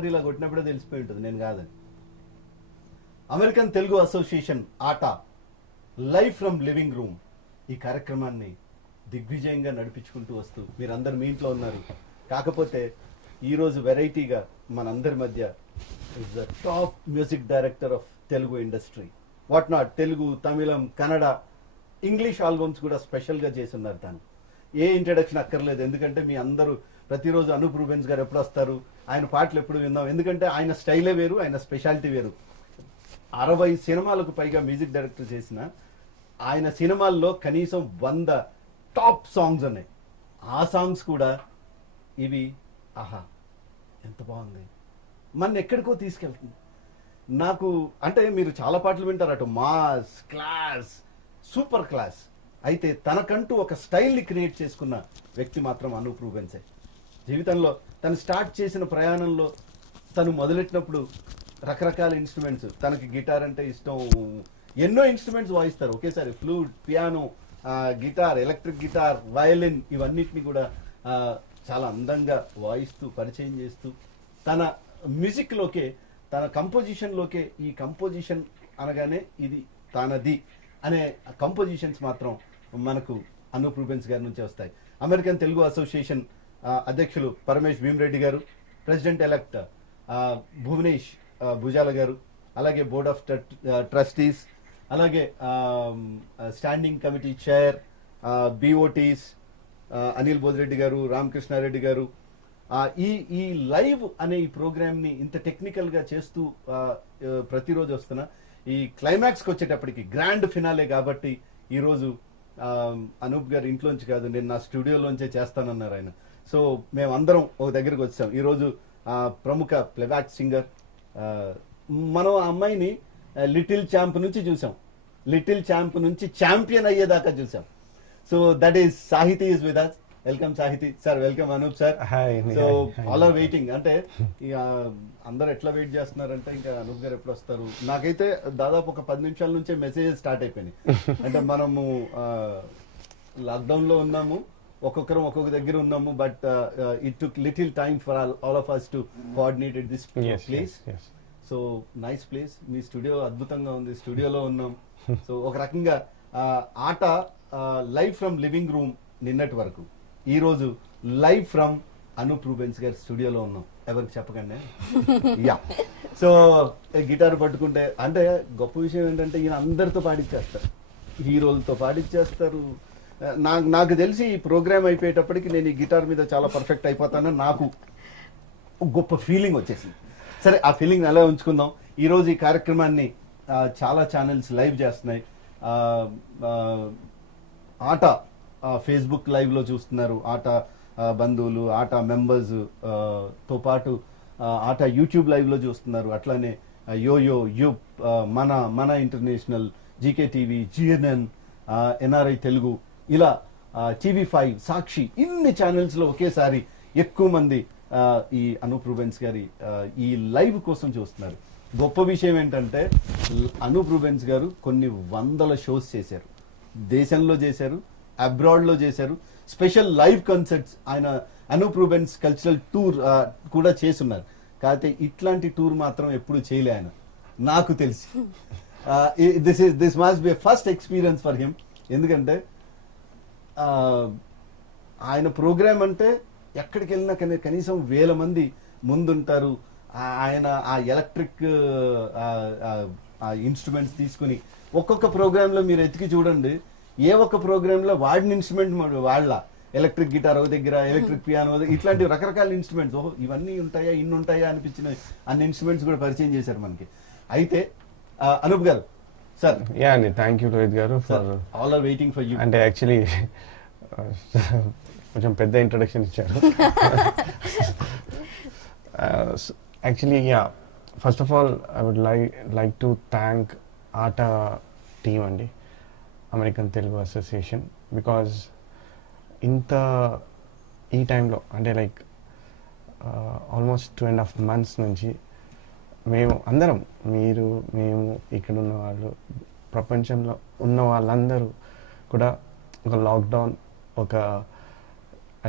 గారు ఇలా కొట్టినప్పుడే తెలిసిపోయి ఉంటుంది, నేను కాదని. అమెరికన్ తెలుగు అసోసియేషన్ ఆట లైవ్ ఫ్రమ్ లివింగ్ రూమ్ ఈ కార్యక్రమాన్ని దిగ్విజయంగా నడిపించుకుంటూ వస్తూ మీరందరు మీ ఇంట్లో ఉన్నారు. కాకపోతే ఈరోజు వెరైటీగా మనందరి మధ్య is the top music director of Telugu industry. What not, Telugu, Tamil, Kannada, English albums కూడా స్పెషల్గా చేసి ఉన్నారు. తను ఏ ఇంట్రడక్షన్ అక్కర్లేదు, ఎందుకంటే మీ అందరూ ప్రతిరోజు అనూప్ రూబెన్స్ గారు ఎప్పుడు వస్తారు, ఆయన పాటలు ఎప్పుడు విందాం, ఎందుకంటే ఆయన స్టైలే వేరు, ఆయన స్పెషాలిటీ వేరు. 60 సినిమాలకు పైగా మ్యూజిక్ డైరెక్టర్ చేసిన ఆయన సినిమాల్లో కనీసం 100 టాప్ సాంగ్స్ ఉన్నాయి. ఆ సాంగ్స్ కూడా ఇవి ఆహా ఎంత బాగుంది, మన ఎక్కడికో తీసుకెళ్తుంది. నాకు అంటే మీరు చాలా పాటలు వింటారు, అటు మాస్, క్లాస్, సూపర్ క్లాస్, అయితే తనకంటూ ఒక స్టైల్ని క్రియేట్ చేసుకున్న వ్యక్తి మాత్రం అనూప్ రూబెన్సే. జీవితంలో తను స్టార్ట్ చేసిన ప్రయాణంలో తను మొదలెట్టినప్పుడు రకరకాల ఇన్స్ట్రుమెంట్స్, తనకి గిటార్ అంటే ఇష్టం, ఎన్నో ఇన్స్ట్రుమెంట్స్ వాయిస్తారు ఒకేసారి, flute, piano, guitar, electric guitar, violin, ఇవన్నిటిని కూడా చాలా అందంగా వాయిస్తూ పరిచయం చేస్తూ తన మ్యూజిక్లోకే, తన కంపోజిషన్లోకే, ఈ కంపోజిషన్ అనగానే ఇది తనది అనే కంపోజిషన్స్ మాత్రం మనకు అనూప్ రూబెన్స్ గారి నుంచి వస్తాయి. అమెరికన్ తెలుగు అసోసియేషన్ అధ్యక్షులు పరమేష్ భీమరెడ్డి గారు, ప్రెసిడెంట్ ఎలక్ట్ భువనేష్ భుజాల గారు, అలాగే బోర్డ్ ఆఫ్ ట్రస్టీస్, అలాగే స్టాండింగ్ కమిటీ చైర్, బిఓటీస్ అనిల్ బోధిరెడ్డి గారు, రామకృష్ణారెడ్డి గారు, ఈ లైవ్ అనే ఈ ప్రోగ్రామ్ ని ఇంత టెక్నికల్ గా చేస్తూ ప్రతిరోజు వస్తున్నా ఈ క్లైమాక్స్ కి వచ్చేటప్పటికి గ్రాండ్ ఫినాలే కాబట్టి ఈ రోజు అనూప్ గారు ఇంట్లోంచి కాదు, నేను నా స్టూడియోలోంచే చేస్తానన్నారు ఆయన. సో మేమందరం ఒక దగ్గరకు వచ్చాం. ఈ రోజు ప్రముఖ ప్లేబ్యాక్ సింగర్, మనం ఆ అమ్మాయిని లిటిల్ ఛాంప్ నుంచి చూసాం, లిటిల్ ఛాంప్ నుంచి ఛాంపియన్ అయ్యేదాకా చూసాం. So that is Sahiti is with us. Welcome Sahiti sir, welcome Anup sir. So all are waiting, అంటే ఇక అందరు ఎట్లా వెయిట్ చేస్తున్నారంటే ఇంకా అనూప్ గారు ఎప్పుడు వస్తారు. నాకైతే దాదాపు ఒక 10 నిమిషాల నుంచే మెసేజెస్ స్టార్ట్ అయిపోయినాయి. అంటే మనము లాక్డౌన్ లో ఉన్నాము, ఒక్కొక్కరం ఒక్కొక్క దగ్గర ఉన్నాము, but it took little time for all of us to coordinate this place. So nice place, me studio అద్భుతంగా ఉంది, స్టూడియోలో ఉన్నాం. సో ఒక రకంగా ఆట లైవ్ ఫ్రమ్ లివింగ్ రూమ్ నిన్నటి వరకు, ఈ రోజు లైవ్ ఫ్రమ్ అనూప్ రూబెన్స్ గారి స్టూడియోలో ఉన్నాం. ఎవరికి చెప్పకండి. యా, సో గిటార్ పట్టుకుంటే, అంటే గొప్ప విషయం ఏంటంటే ఈయన అందరితో పాడిచ్చేస్తారు, హీరోలతో పాడిచ్చేస్తారు. నాకు తెలిసి ఈ ప్రోగ్రామ్ అయిపోయేటప్పటికి నేను ఈ గిటార్ మీద చాలా పర్ఫెక్ట్ అయిపోతానని నాకు గొప్ప ఫీలింగ్ వచ్చేసింది. సరే, ఆ ఫీలింగ్ అలా ఉంచుకుందాం. ఈరోజు ఈ కార్యక్రమాన్ని చాలా ఛానల్స్ లైవ్ చేస్తున్నాయి. ఆట ఫేస్బుక్ లైవ్ లో చూస్తున్నారు, ఆట బంధువులు, ఆట మెంబర్స్ తో పాటు ఆట యూట్యూబ్ లైవ్ లో చూస్తున్నారు. అట్లానే యోయో, యూప్, మన international, GK TV, GNN, NRI Telugu, ఇలా టీవీ5, సాక్షి, ఇన్ని ఛానల్స్ లో ఒకేసారి ఎక్కువ మంది ఈ అనూప్ రూబెన్స్ గారి ఈ లైవ్ కోసం చూస్తున్నారు. గొప్ప విషయం ఏంటంటే అనూప్ రూబెన్స్ గారు కొన్ని 100 షోస్ చేశారు, దేశంలో చేశారు, అబ్రాడ్ లో చేశారు, స్పెషల్ లైవ్ కన్సర్ట్స్, ఆయన అనూప్ రూబెన్స్ కల్చరల్ టూర్ కూడా చేస్తున్నారు. కాకపోతే ఇట్లాంటి టూర్ మాత్రం ఎప్పుడు చేయలే ఆయన, నాకు తెలిసి. This must be first experience for him. ఎందుకంటే ఆయన ప్రోగ్రామ్ అంటే ఎక్కడికి వెళ్ళినా కనీసం 1000 మంది ముందుంటారు. ఆయన ఆ ఎలక్ట్రిక్ ఇన్స్ట్రుమెంట్స్ తీసుకుని ఒక్కొక్క ప్రోగ్రామ్ లో మీరు ఎతికి చూడండి, ఏ ఒక్క ప్రోగ్రామ్ లో వాడిన ఇన్స్ట్రుమెంట్ వాళ్ళ ఎలక్ట్రిక్ గిటార్ ఒక దగ్గర, ఎలక్ట్రిక్ పియానో, ఇట్లాంటి రకరకాల ఇన్స్ట్రుమెంట్స్, ఓహో ఇవన్నీ ఉంటాయా, ఇన్ని ఉంటాయా అనిపించిన అన్ని ఇన్స్ట్రుమెంట్స్ కూడా పరిచయం చేశారు మనకి. అయితే అనూప్ గారు సార్. యా అండి, థ్యాంక్ యూ రోహిత్ గారు. All are waiting for you. అంటే యాక్చువల్లీ కొంచెం పెద్ద ఇంట్రొడక్షన్ ఇచ్చారు. Actually yeah, first of all I would like to thank ATA team అండి, అమెరికన్ తెలుగు అసోసియేషన్, బికాజ్ ఇంత ఈ టైంలో అంటే లైక్ ఆల్మోస్ట్ 2.5 months నుంచి మేము అందరం, మీరు, మేము, ఇక్కడ ఉన్న వాళ్ళు, ప్రపంచంలో ఉన్న వాళ్ళందరూ కూడా ఒక లాక్డౌన్, ఒక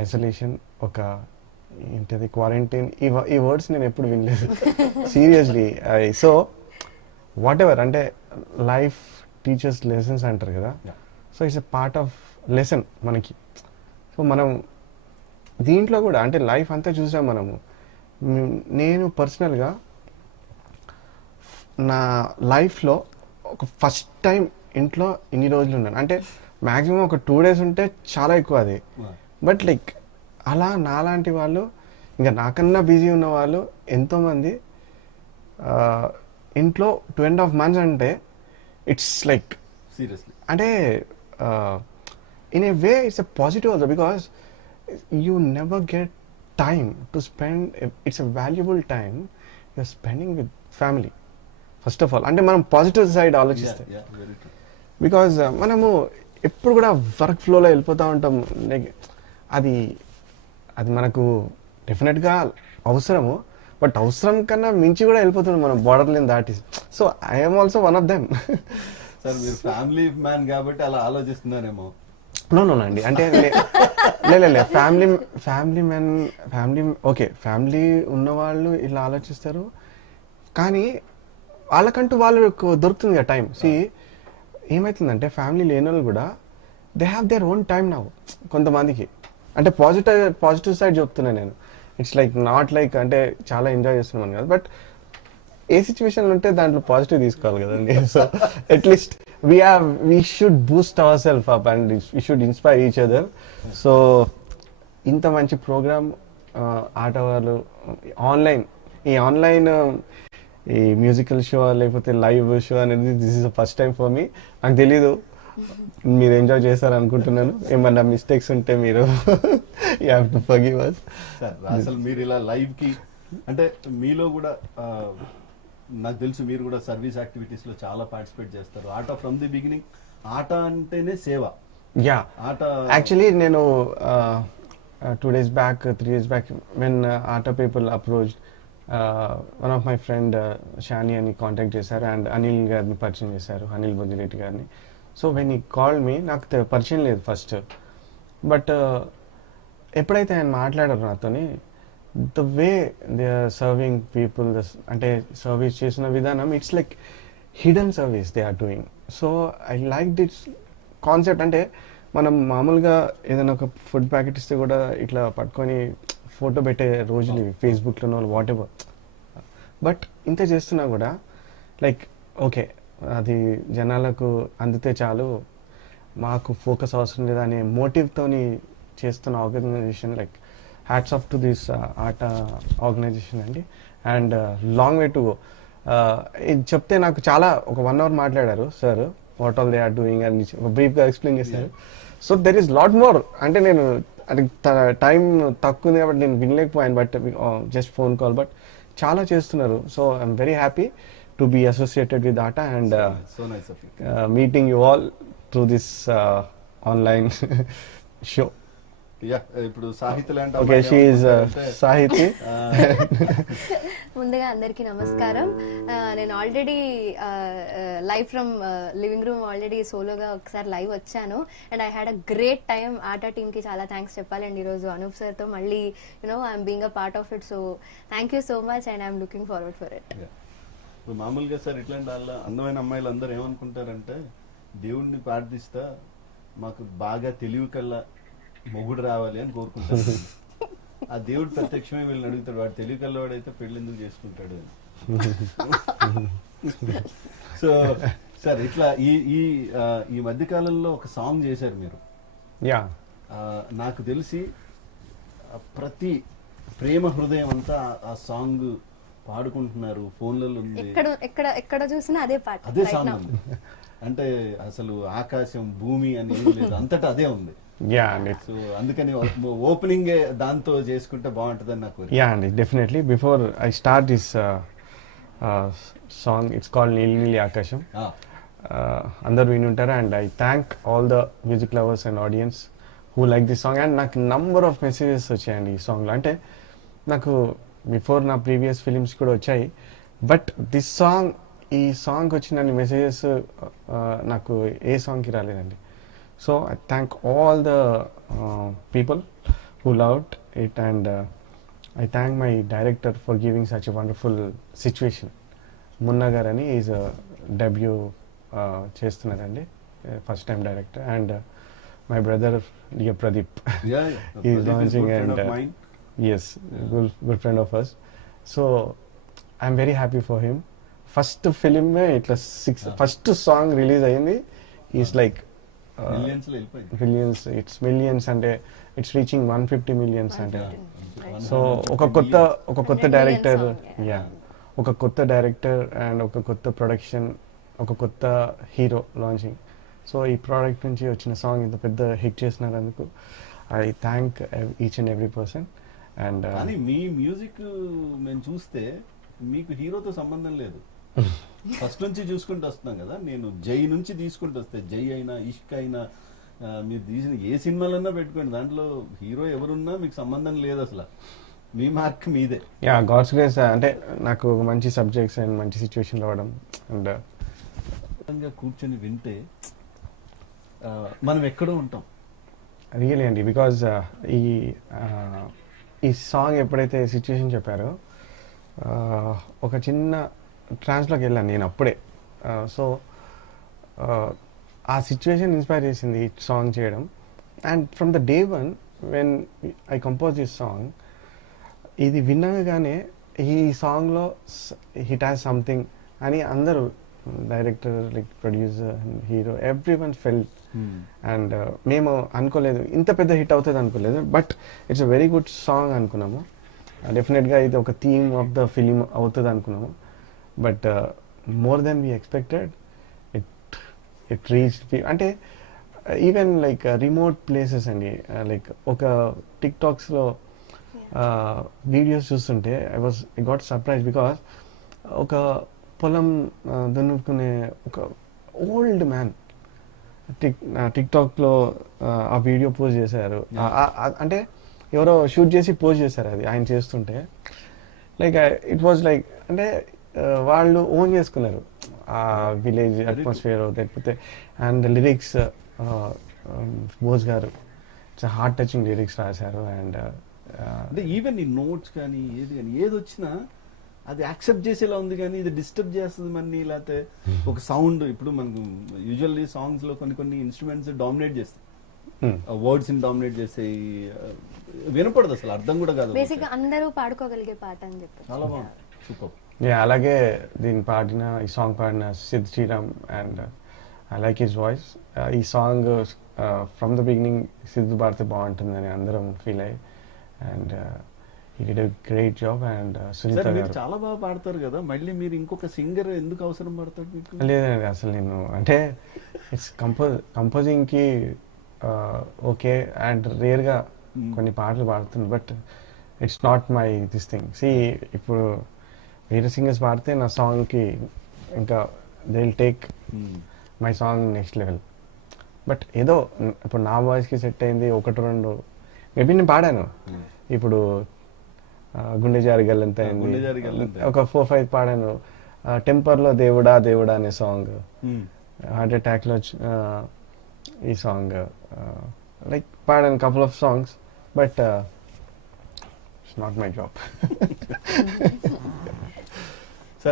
ఐసోలేషన్, ఒక ఏంటది క్వారంటైన్, ఈ వర్డ్స్ నేను ఎప్పుడు వినలేదు సీరియస్లీ. సో వాట్ ఎవర్ అంటే లైఫ్ టీచర్స్ లెసన్స్ అంటారు కదా, Yeah. So it's a part of lesson మనకి. సో మనం దీంట్లో కూడా అంటే లైఫ్ అంతా చూసాం మనము. నేను పర్సనల్గా నా లైఫ్లో ఒక ఫస్ట్ టైం ఇంట్లో ఇన్ని రోజులు ఉన్నాను అంటే మ్యాక్సిమం ఒక 2 days ఉంటే చాలా ఎక్కువ అది. బట్ లైక్ అలా నాలాంటి వాళ్ళు ఇంకా నాకన్నా బిజీ ఉన్న వాళ్ళు ఎంతోమంది ఇంట్లో 2.5 months అంటే ఇట్స్ లైక్ సీరియస్లీ అంటే in a way it's a positive also because you never get time to spend. It's a valuable time you're spending with family first of all. అంటే మనం పాజిటివ్ సైడ్ ఆలోచిస్తే very true. Because మనము ఎప్పుడు కూడా work ఫ్లోలో వెళ్ళిపోతూ ఉంటాం. అది అది మనకు డెఫినెట్గా అవసరము, బట్ అవసరం కన్నా మించి కూడా వెళ్ళిపోతున్నాం మనం బార్డర్ లైన్ దాటి. So I'm also one of them. Sir మీరు ఫ్యామిలీ మ్యాన్ కాబట్టి అలా ఆలోచిస్తున్నారేమో. నో అండి అంటే family man family okay, family ఉన్నవాళ్ళు ఇలా ఆలోచిస్తారు, కానీ వాళ్ళకంటూ వాళ్ళకు దొరుకుతుంది కదా టైం. సి ఏమవుతుందంటే ఫ్యామిలీ లేని వాళ్ళు కూడా they have their own time now కొంతమందికి. అంటే పాజిటివ్ సైడ్ చెప్తున్నాను నేను. ఇట్స్ లైక్ నాట్ లైక్ అంటే చాలా ఎంజాయ్ చేస్తున్నాను కదా, బట్ ఏ సిచ్యువేషన్ ఉంటే దాంట్లో పాజిటివ్ తీసుకోవాలి కదండి. So at least we should Boost our self up and we should inspire each other. So ఇంత మంచి ప్రోగ్రామ్ ఆటవాళ్ళు ఆన్లైన్, ఈ ఆన్లైన్ ఈ మ్యూజికల్ షో లేకపోతే లైవ్ షో అనేది this is the first time for me. నాకు తెలీదు, మీరు ఎంజాయ్ చేశారు అనుకుంటున్నాను. ఏమన్నా మిస్టేక్స్ ఉంటే మీరు you have to forgive us. Sir అసలు మీరు ఇలా లైవ్ కి అంటే మీలో కూడా నాకు తెలుసు మీరు కూడా సర్వీస్ యాక్టివిటీస్ లో చాలా పార్టిసిపేట్ చేస్తారు. ఆట ఫ్రమ్ ది బిగినింగ్, ఆట అంటేనే సేవ. యా ఆట యాక్చువల్లీ నేను 2 days back 3 days back when ATA people approached one of my friend షాని అని కాంటాక్ట్ చేశారు అండ్ అనిల్ గారిని పరిచయం చేశారు, అనిల్ బొందిరెడ్డి గారిని. So when he call me, నాకు పరిచయం లేదు ఫస్ట్, బట్ ఎప్పుడైతే ఆయన మాట్లాడారు నాతోని, the way they are serving people, అంటే సర్వీస్ చేసిన విధానం it's like hidden service they are doing. So I like this concept. అంటే మనం మామూలుగా ఏదైనా ఒక ఫుడ్ ప్యాకెట్ ఇస్తే కూడా ఇట్లా పట్టుకొని ఫోటో పెట్టే రోజులు ఇవి, ఫేస్బుక్లోనో వాట్ ఎవర్. బట్ ఇంత చేస్తున్నా కూడా లైక్ ఓకే అది జనాలకు అందితే చాలు, మాకు ఫోకస్ అవసరం లేదా అనే మోటివ్తోని చేస్తున్న organization like hats off to this ATA organization అండి. And long way to go. ఇది చెప్తే నాకు చాలా ఒక 1 hour మాట్లాడారు sir, what all they are doing అని బ్రీఫ్గా ఎక్స్ప్లెయిన్ చేశారు. So there is lot more. అంటే నేను అది టైం తక్కువ ఉంది కాబట్టి నేను వినలేకపోయాను, but just phone call, but చాలా చేస్తున్నారు. So I'm very happy to be associated with ATA and so nice of you. Meeting you all through this online show. Yeah ఇప్పుడు సాహిత్య లాంటి ఓకే, షీ ఈజ్ సాహితి. ముందుగా అందరికీ నమస్కారం. నేను already live from living room already సోలోగా ఒకసారి లైవ్ వచ్చాను and I had a great time. ATA టీమ్కి చాలా థ్యాంక్స్ చెప్పాలండి. ఈరోజు అనూప్ సార్తో మళ్ళీ I'm being a part of it. So thank you so much and I'm looking forward for it. ఇప్పుడు మామూలుగా సార్ ఇట్లాంటి వాళ్ళ అందమైన అమ్మాయిలు అందరూ ఏమనుకుంటారంటే దేవుడిని ప్రార్థిస్తా మాకు బాగా తెలివి కల్లా మొగుడు రావాలి అని కోరుకుంటారు. ఆ దేవుడు ప్రత్యక్షమే వీళ్ళని అడుగుతాడు, వాడు తెలివి కల్లవాడు అయితే పెళ్లి ఎందుకు చేసుకుంటాడు అని. సో సార్ ఇట్లా ఈ మధ్య కాలంలో ఒక సాంగ్ చేశారు మీరు. యా, నాకు తెలిసి ప్రతి ప్రేమ హృదయం అంతా ఆ సాంగ్ పాడుకుంటున్నారు, ఫోన్లలో ఉంది, ఎక్కడ చూసినా అదే పాట, అదే సాంగ్ ఉంది. అంటే అసలు ఆకాశం భూమి అని ఏం లేదు, అంతటా అదే ఉంది. యా అండి. సో అందుకని ఓపెనింగ్ దాంతో చేసుకుంటే బాగుంటుందని నాకు. యా అండి, definitely. Before I start this song, it's called నీలి ఆకాశం. అందరు విని ఉంటారు. And I thank all the music lovers and audience who like this song. And నాకు నంబర్ ఆఫ్ మెసేజెస్ వచ్చాయండి ఈ సాంగ్లో. అంటే నాకు బిఫోర్ నా ప్రీవియస్ ఫిలిమ్స్ కూడా వచ్చాయి, బట్ దిస్ సాంగ్, ఈ సాంగ్ వచ్చిన మెసేజెస్ నాకు ఏ సాంగ్కి రాలేదండి. So I thank all the people who loved it and I thank my director for giving such a wonderful situation. Munna Garani is a debut చేస్తున్నారండి, first time director, and my brother dear Pradeep Yeah, he is Pradeep launching good friend and of mine. yes, good friend of us. So I'm very happy for him. First film ఇట్లా first song release అయింది, is like Millions లో వెళ్ళిపోయింది. Millions, it's millions అంటే it's reaching 150 millions అంటే. So 150 ఒక కొత్త 100 director, million song, yeah, ఒక కొత్త డైరెక్టర్ అండ్ ఒక కొత్త ప్రొడక్షన్, ఒక కొత్త హీరో లాంచింగ్. సో ఈ ప్రోడక్ట్ నుంచి వచ్చిన సాంగ్ ఇంత పెద్ద హిట్ చేసినందుకు I thank each and every person. And కానీ మీ మ్యూజిక్ మేము చూస్తే మీకు హీరోతో సంబంధం లేదు, ఫస్ట్ నుంచి చూసుకుంటూ వస్తున్నాం కదా. నేను జై నుంచి తీసుకుంటూ వస్తే, జై అయినా ఇష్క్ అయినా మీరు తీసిన ఏ సినిమాలన్నా పెట్టుకోండి, దాంట్లో హీరో ఎవరున్నా మీకు సంబంధం లేదు అసలు, మీ మార్క్ మీదే. యా, గాడ్స్ గ్రేస్, అంటే నాకు మంచి సబ్జెక్ట్స్ అండ్ మంచి సిచ్యువేషన్ రావడం అండ్ కూర్చొని వింటే మనం ఎక్కడో ఉంటాం. రియలీ అండి, బికాజ్ ఈ సాంగ్ ఎప్పుడైతే సిచ్యువేషన్ చెప్పారో ఒక చిన్న ట్రాన్స్లోకి వెళ్ళాను నేను అప్పుడే. సో ఆ సిచ్యువేషన్ ఇన్స్పైర్ చేసింది ఈ సాంగ్ చేయడం. And from the day one when I compose this song, ఇది వినగానే ఈ సాంగ్లో హిట్ హ్యాస్ సంథింగ్ అని అందరూ, director, like producer, hero, every one felt. And మేము అనుకోలేదు ఇంత పెద్ద హిట్ అవుతుంది అనుకోలేదు, but it's a very good song అనుకున్నాము. డెఫినెట్గా ఇది ఒక థీమ్ ఆఫ్ ద ఫిలిం అవుతుంది అనుకున్నాము. But more than we expected, it reach, అంటే ఈవెన్ లైక్ రిమోట్ ప్లేసెస్ అండి, లైక్ ఒక టిక్టాక్స్లో వీడియోస్ చూస్తుంటే ఐ గాట్ సర్ప్రైజ్, బికాస్ ఒక పొలం దున్నుకునే ఒక ఓల్డ్ మ్యాన్ టిక్టాక్లో ఆ వీడియో పోస్ట్ చేశారు. అంటే ఎవరో షూట్ చేసి పోస్ట్ చేశారు అది ఆయన చేస్తుంటే. లైక్ ఇట్ వాజ్ లైక్, అంటే వాళ్ళు ఓన్ చేసుకున్నారు ఆ విలేజ్ అట్మాస్ఫియర్, లేకపోతే అండ్ లిరిక్స్ బోస్ గారు ఇట్స్ హార్ట్ టచింగ్ లిరిక్స్ రాశారు. అండ్ అంటే ఈవెన్ ఈ నోట్స్ కానీ ఏది వచ్చినా అది యాక్సెప్ట్ చేసేలా ఉంది, కానీ ఇది డిస్టర్బ్ చేస్తుంది మనని. లేకపోతే ఒక సౌండ్, ఇప్పుడు మనకు యూజువల్లీ సాంగ్స్ లో కొన్ని ఇన్స్ట్రుమెంట్స్ డామినేట్ చేస్తాయి, వర్డ్స్ ని డామినేట్ చేస్తాయి, వినపడదు అసలు, అర్థం కూడా కాదు. బేసిక్ గా అందరూ పాడుకోగలిగే పాట అని చెప్పి చాలా బాగుంది, సూపర్. అలాగే దీన్ని పాడిన, ఈ సాంగ్ పాడిన Sid Sriram, and I like his voice. ఈ song from the beginning Siddhu పాడితే బాగుంటుందని అందరం ఫీల్ అయ్యి, and he did a great job. and Sunitha మీరు గారు, చాలా బాగా పాడతారు కదా, మళ్ళీ మీరు ఇంకొక సింగర్ ఎందుకు అవసరం పడతాడు మీకు? లేదండి అసలు నేను, అంటే ఇట్స్ కంపోజింగ్కి ఓకే, అండ్ రేర్గా కొన్ని పాటలు పాడుతుంది, but it's not my this thing. ఇప్పుడు వేరే సింగర్స్ పాడితే నా సాంగ్కి ఇంకా they will take my song next level. But ఏదో ఇప్పుడు నా వాయిస్కి సెట్ అయింది ఒకటి రెండు, మేబీ నేను పాడాను. ఇప్పుడు గుండె జారి గల్లంత అయింది, ఒక 4-5 పాడాను. టెంపర్లో దేవుడా దేవుడా అనే సాంగ్, హార్ట్ అటాక్లో ఈ సాంగ్, లైక్ పాడాను couple of songs, but it's not my job.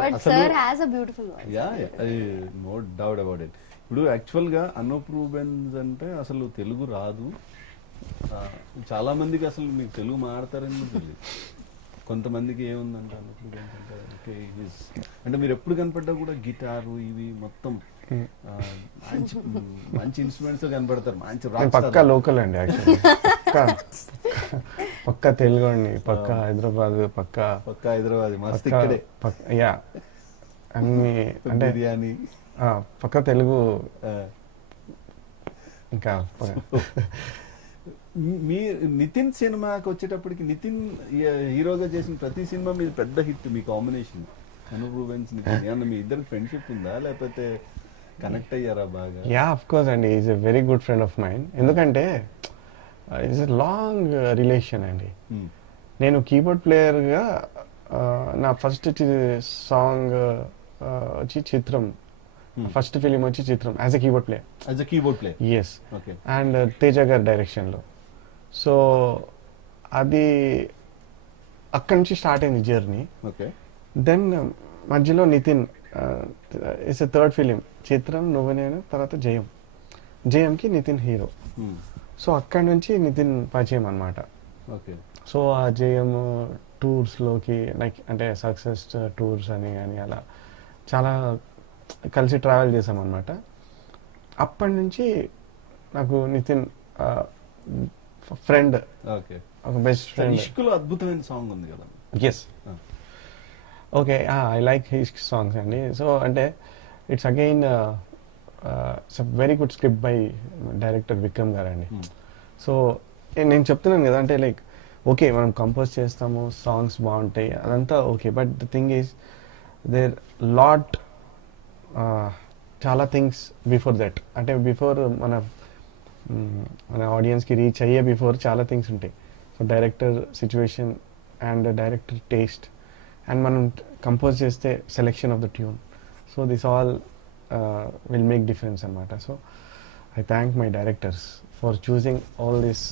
But sir has a beautiful voice. No doubt about it. ఇప్పుడు యాక్చువల్ గా అనూప్ రూబెన్స్ అంటే అసలు తెలుగు రాదు, చాలా మందికి అసలు మీకు తెలుగు మాడతారని కూడా తెలియదు. కొంతమందికి ఏముందంటే అనూప్ రూబెన్స్ అంటే ఓకే, అంటే మీరు ఎప్పుడు కనపడ్డా కూడా గిటారు ఇవి మొత్తం మంచి మంచి ఇన్స్ట్రుమెంట్స్ కనపడతారు, మంచి పక్కా లోకల్ అండి, యాక్చువల్లీ పక్కా తెలుగు అండి, పక్కా హైదరాబాద్, పక్కా హైదరాబాద్, మస్తు ఇక్కడే యా అన్ని, అంటే బిర్యానీ పక్కా తెలుగు. ఇంకా మీ నితిన్ సినిమాకి వచ్చేటప్పటికి, నితిన్ హీరోగా చేసిన ప్రతి సినిమా మీద పెద్ద హిట్ మీ కాంబినేషన్, అనూప్ రూబెన్స్ నితిన్. ఏమన్నా మీ ఇద్దరికి ఫ్రెండ్షిప్ ఉందా, లేకపోతే కనెక్ట్ అయ్యారా బాగా? యా, ఆఫ్ కోర్స్ అండి, is a very good friend of mind. ఎందుకంటే ఇట్స్ ఎ లాంగ్ రిలేషన్ అండి. నేను కీబోర్డ్ ప్లేయర్గా నా ఫస్ట్ సాంగ్ వచ్చి చిత్రం, ఫస్ట్ ఫిలిం వచ్చి Chitram as a keyboard player. Yes, and Teja గారి డైరెక్షన్లో. సో అది అక్కడి నుంచి స్టార్ట్ అయింది జర్నీ. ఓకే. దెన్ మధ్యలో నితిన్ ఇట్స్ థర్డ్ ఫిలిం, చిత్రం, నువ్వు నేను, తర్వాత జయంకి నితిన్ హీరో. సో అక్కడి నుంచి నితిన్ పరిచయం అనమాట. ఓకే. సో ఆ జయం టూర్స్లోకి లైక్ అంటే సక్సెస్ టూర్స్ అని కానీ అలా చాలా కలిసి ట్రావెల్ చేసాం అనమాట. అప్పటి నుంచి నాకు నితిన్ ఫ్రెండ్, ఓకే. ఒక బెస్ట్ ఫ్రెండ్. ఇష్కులో అద్భుతమైన సాంగ్ ఉంది కదా. Yes. Okay, I like his songs అండి. సో అంటే it's again it's very good script by director Vikram గారు అండి. సో నేను చెప్తున్నాను కదా, అంటే లైక్ ఓకే మనం కంపోజ్ చేస్తాము, సాంగ్స్ బాగుంటాయి, అదంతా okay. But the thing is there lot చాలా థింగ్స్ బిఫోర్ దట్. అంటే బిఫోర్ మన ఆడియన్స్కి రీచ్ అయ్యే బిఫోర్ చాలా థింగ్స్ ఉంటాయి. So director situation and director taste and మనం కంపోజ్ చేస్తే selection of the tune. So this all will make difference అనమాట. So I thank my directors for choosing all this.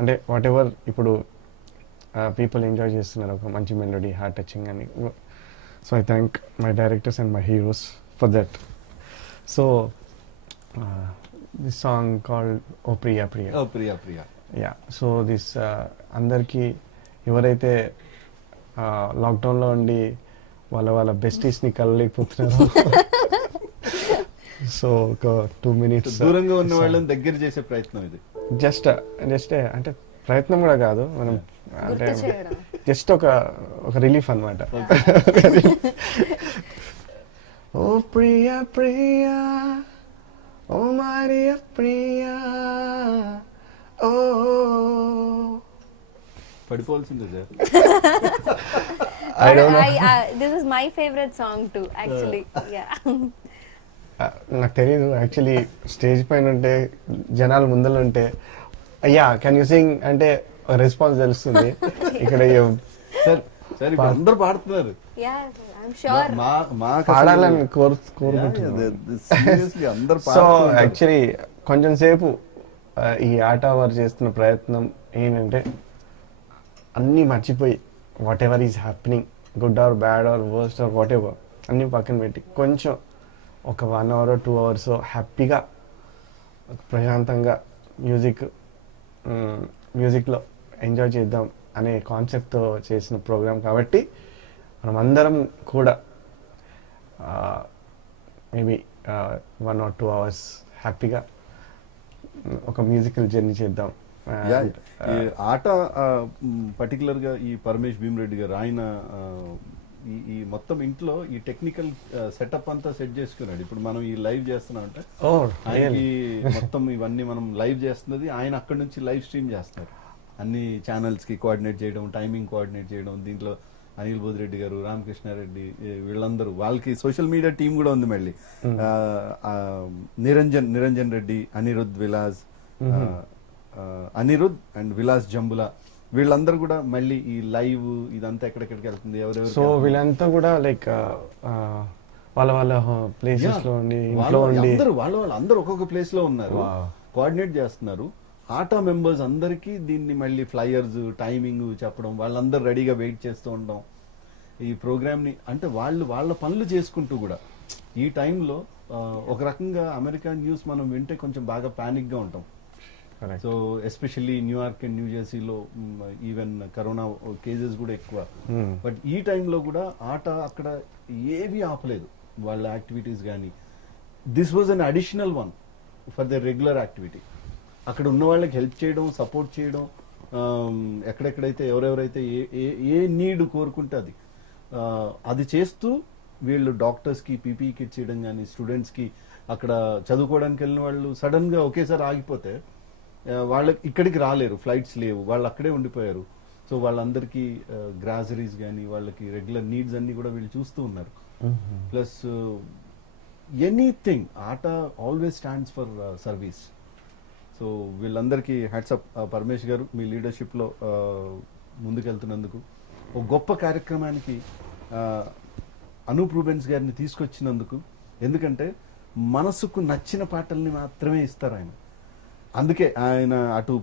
అంటే whatever ఇప్పుడు people enjoy చేస్తున్నారు ఒక మంచి melody, heart touching అని. So I thank my directors and my heroes for that. So this song called ఓ ప్రియా ప్రియా. ఓ Priya Priya. Yeah. So this అందరికీ ఎవరైతే లాక్డౌన్లో ఉండి వాళ్ళ బెస్టీస్ని కలలేకపోతున్నారు, సో ఒక 2 minutes దూరంగా ఉన్న వాళ్ళని దగ్గర చేసే ప్రయత్నం ఇది. జస్ట్ అంటే ప్రయత్నం కూడా కాదు, మనం అంటే గుర్తు చేయడం. జస్ట్ ఒక రిలీఫ్ అనమాట. ఓ ప్రియా ప్రియా, ఓ మరియా ప్రియా, ఓ పడిపోవాల్సిందే sir. I don't know. This is my favorite song too, actually. Yeah. నాకు తెలియదు యాక్చువల్లీ. స్టేజ్ పైన ఉంటే జనాలు ముందర ఉంటే అయ్యా కెన్ యూ సింగ్ అంటే రెస్పాన్స్ తెలుస్తుంది. ఇక్కడ సార్ సార్ ఇప్పుడు అందరు పాడుతున్నారు. Yeah, I'm sure. పాడాలని కోరుకుంటున్నాను. సీరియస్లీ అందరు సో పాడుతున్నారు. యాక్చువల్లీ కొంచెం సేపు ఈ ఆట వారు చేస్తున్న ప్రయత్నం ఏంటంటే అన్నీ మర్చిపోయి whatever is happening, good or bad or worst or whatever అన్నీ పక్కన పెట్టి కొంచెం ఒక 1 hour or 2 hours హ్యాపీగా ప్రశాంతంగా మ్యూజిక్లో ఎంజాయ్ చేద్దాం అనే కాన్సెప్ట్తో చేసిన ప్రోగ్రామ్ కాబట్టి మనం అందరం కూడా మేబీ 1 or 2 hours హ్యాపీగా ఒక మ్యూజికల్ జర్నీ చేద్దాం. ఈ ఆట పర్టికులర్ గా ఈ పరమేష్ భీమరెడ్డి గారు ఆయన ఈ మొత్తం ఇంట్లో ఈ టెక్నికల్ సెటప్ అంతా సెట్ చేసుకున్నాడు. ఇప్పుడు మనం ఈ లైవ్ చేస్తున్నాం అంటే ఆయనకి మొత్తం ఇవన్నీ మనం లైవ్ చేస్తున్నది ఆయన అక్కడ నుంచి లైవ్ స్ట్రీమ్ చేస్తున్నారు. అన్ని ఛానల్స్ కి కోఆర్డినేట్ చేయడం, టైమింగ్ కోఆర్డినేట్ చేయడం. దీంట్లో అనిల్ బోధిరెడ్డి గారు, రామకృష్ణారెడ్డి, వీళ్ళందరూ, వాళ్ళకి సోషల్ మీడియా టీం కూడా ఉంది. మళ్ళీ నిరంజన్ రెడ్డి, అనిరుద్ అండ్ విలాస్ జంబులా, వీళ్ళందరూ కూడా మళ్ళీ ఈ లైవ్ ఇదంతా ఎక్కడెక్కడికి వెళ్తుంది, ఎవరెవరు. సో వీళ్ళంతా కూడా లైక్ వాళ్ళ ప్లేసెస్ లో ఉండి ఇంట్లో ఉండి వాళ్ళందరూ ఒక్కొక్క ప్లేస్ లో ఉన్నారు, కోఆర్డినేట్ చేస్తున్నారు. ఆటా మెంబర్స్ అందరికీ దీన్ని మళ్ళీ ఫ్లైయర్స్, టైమింగ్ చెప్పడం, వాళ్ళందరూ రెడీగా వెయిట్ చేస్తూ ఉండడం ఈ ప్రోగ్రామ్ ని. అంటే వాళ్ళ పనులు చేసుకుంటూ కూడా ఈ టైంలో ఒక రకంగా అమెరికా న్యూస్ మనం వింటే కొంచెం బాగా పానిక్ గా ఉంటాం. సో ఎస్పెషల్లీ న్యూయార్క్ అండ్ న్యూజెర్సీలో ఈవెన్ కరోనా కేసెస్ కూడా ఎక్కువ. బట్ ఈ టైంలో కూడా ఆట అక్కడ ఏవి ఆపలేదు వాళ్ళ యాక్టివిటీస్ కానీ. This was an additional one for the regular activity. అక్కడ ఉన్న వాళ్ళకి హెల్ప్ చేయడం, సపోర్ట్ చేయడం, ఎక్కడెక్కడైతే ఎవరెవరైతే ఏ నీడ్ కోరుకుంటే అది చేస్తూ వీళ్ళు డాక్టర్స్కి పీపీ కిట్ చేయడం కానీ, స్టూడెంట్స్కి అక్కడ చదువుకోవడానికి వెళ్ళిన వాళ్ళు సడన్ గా ఒకేసారి ఆగిపోతే వాళ్ళకి ఇక్కడికి రాలేరు, ఫ్లైట్స్ లేవు, వాళ్ళు అక్కడే ఉండిపోయారు. సో వాళ్ళందరికీ గ్రాసరీస్ కానీ వాళ్ళకి రెగ్యులర్ నీడ్స్ అన్ని కూడా వీళ్ళు చూస్తూ ఉన్నారు. ప్లస్ ఎనీథింగ్ ఆట always stands for service. So వీళ్ళందరికీ హ్యాట్స్ అప్. పరమేష్ గారు మీ లీడర్షిప్ లో ముందుకెళ్తున్నందుకు, ఒక గొప్ప కార్యక్రమానికి అనూప్ రూబెన్స్ గారిని తీసుకొచ్చినందుకు. ఎందుకంటే మనసుకు నచ్చిన పాటల్ని మాత్రమే ఇస్తారు ఆయన. అందుకే ఆయన అటు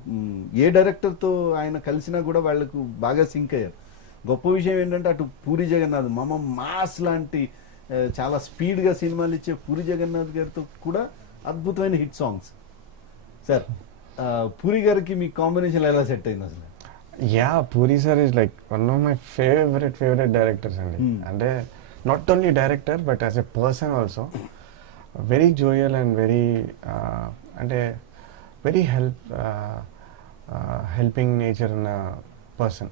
ఏ డైరెక్టర్ తో ఆయన కలిసినా కూడా వాళ్లకు బాగా సింక్ అయ్యారు. గొప్ప విషయం ఏంటంటే అటు పూరి జగన్నాథ్ మాస్ లాంటి చాలా స్పీడ్ గా సినిమాలు ఇచ్చే పూరి జగన్నాథ్ గారితో కూడా అద్భుతమైన హిట్ సాంగ్స్. సార్ పూరి గారికి మీ కాంబినేషన్ ఎలా సెట్ అయింది అసలు? Yeah, puri sir is like one of my favourite directors అండి. అంటే not only director but as a person also very Joel and very అంటే వెరీ హెల్పింగ్ నేచర్ ఉన్న person.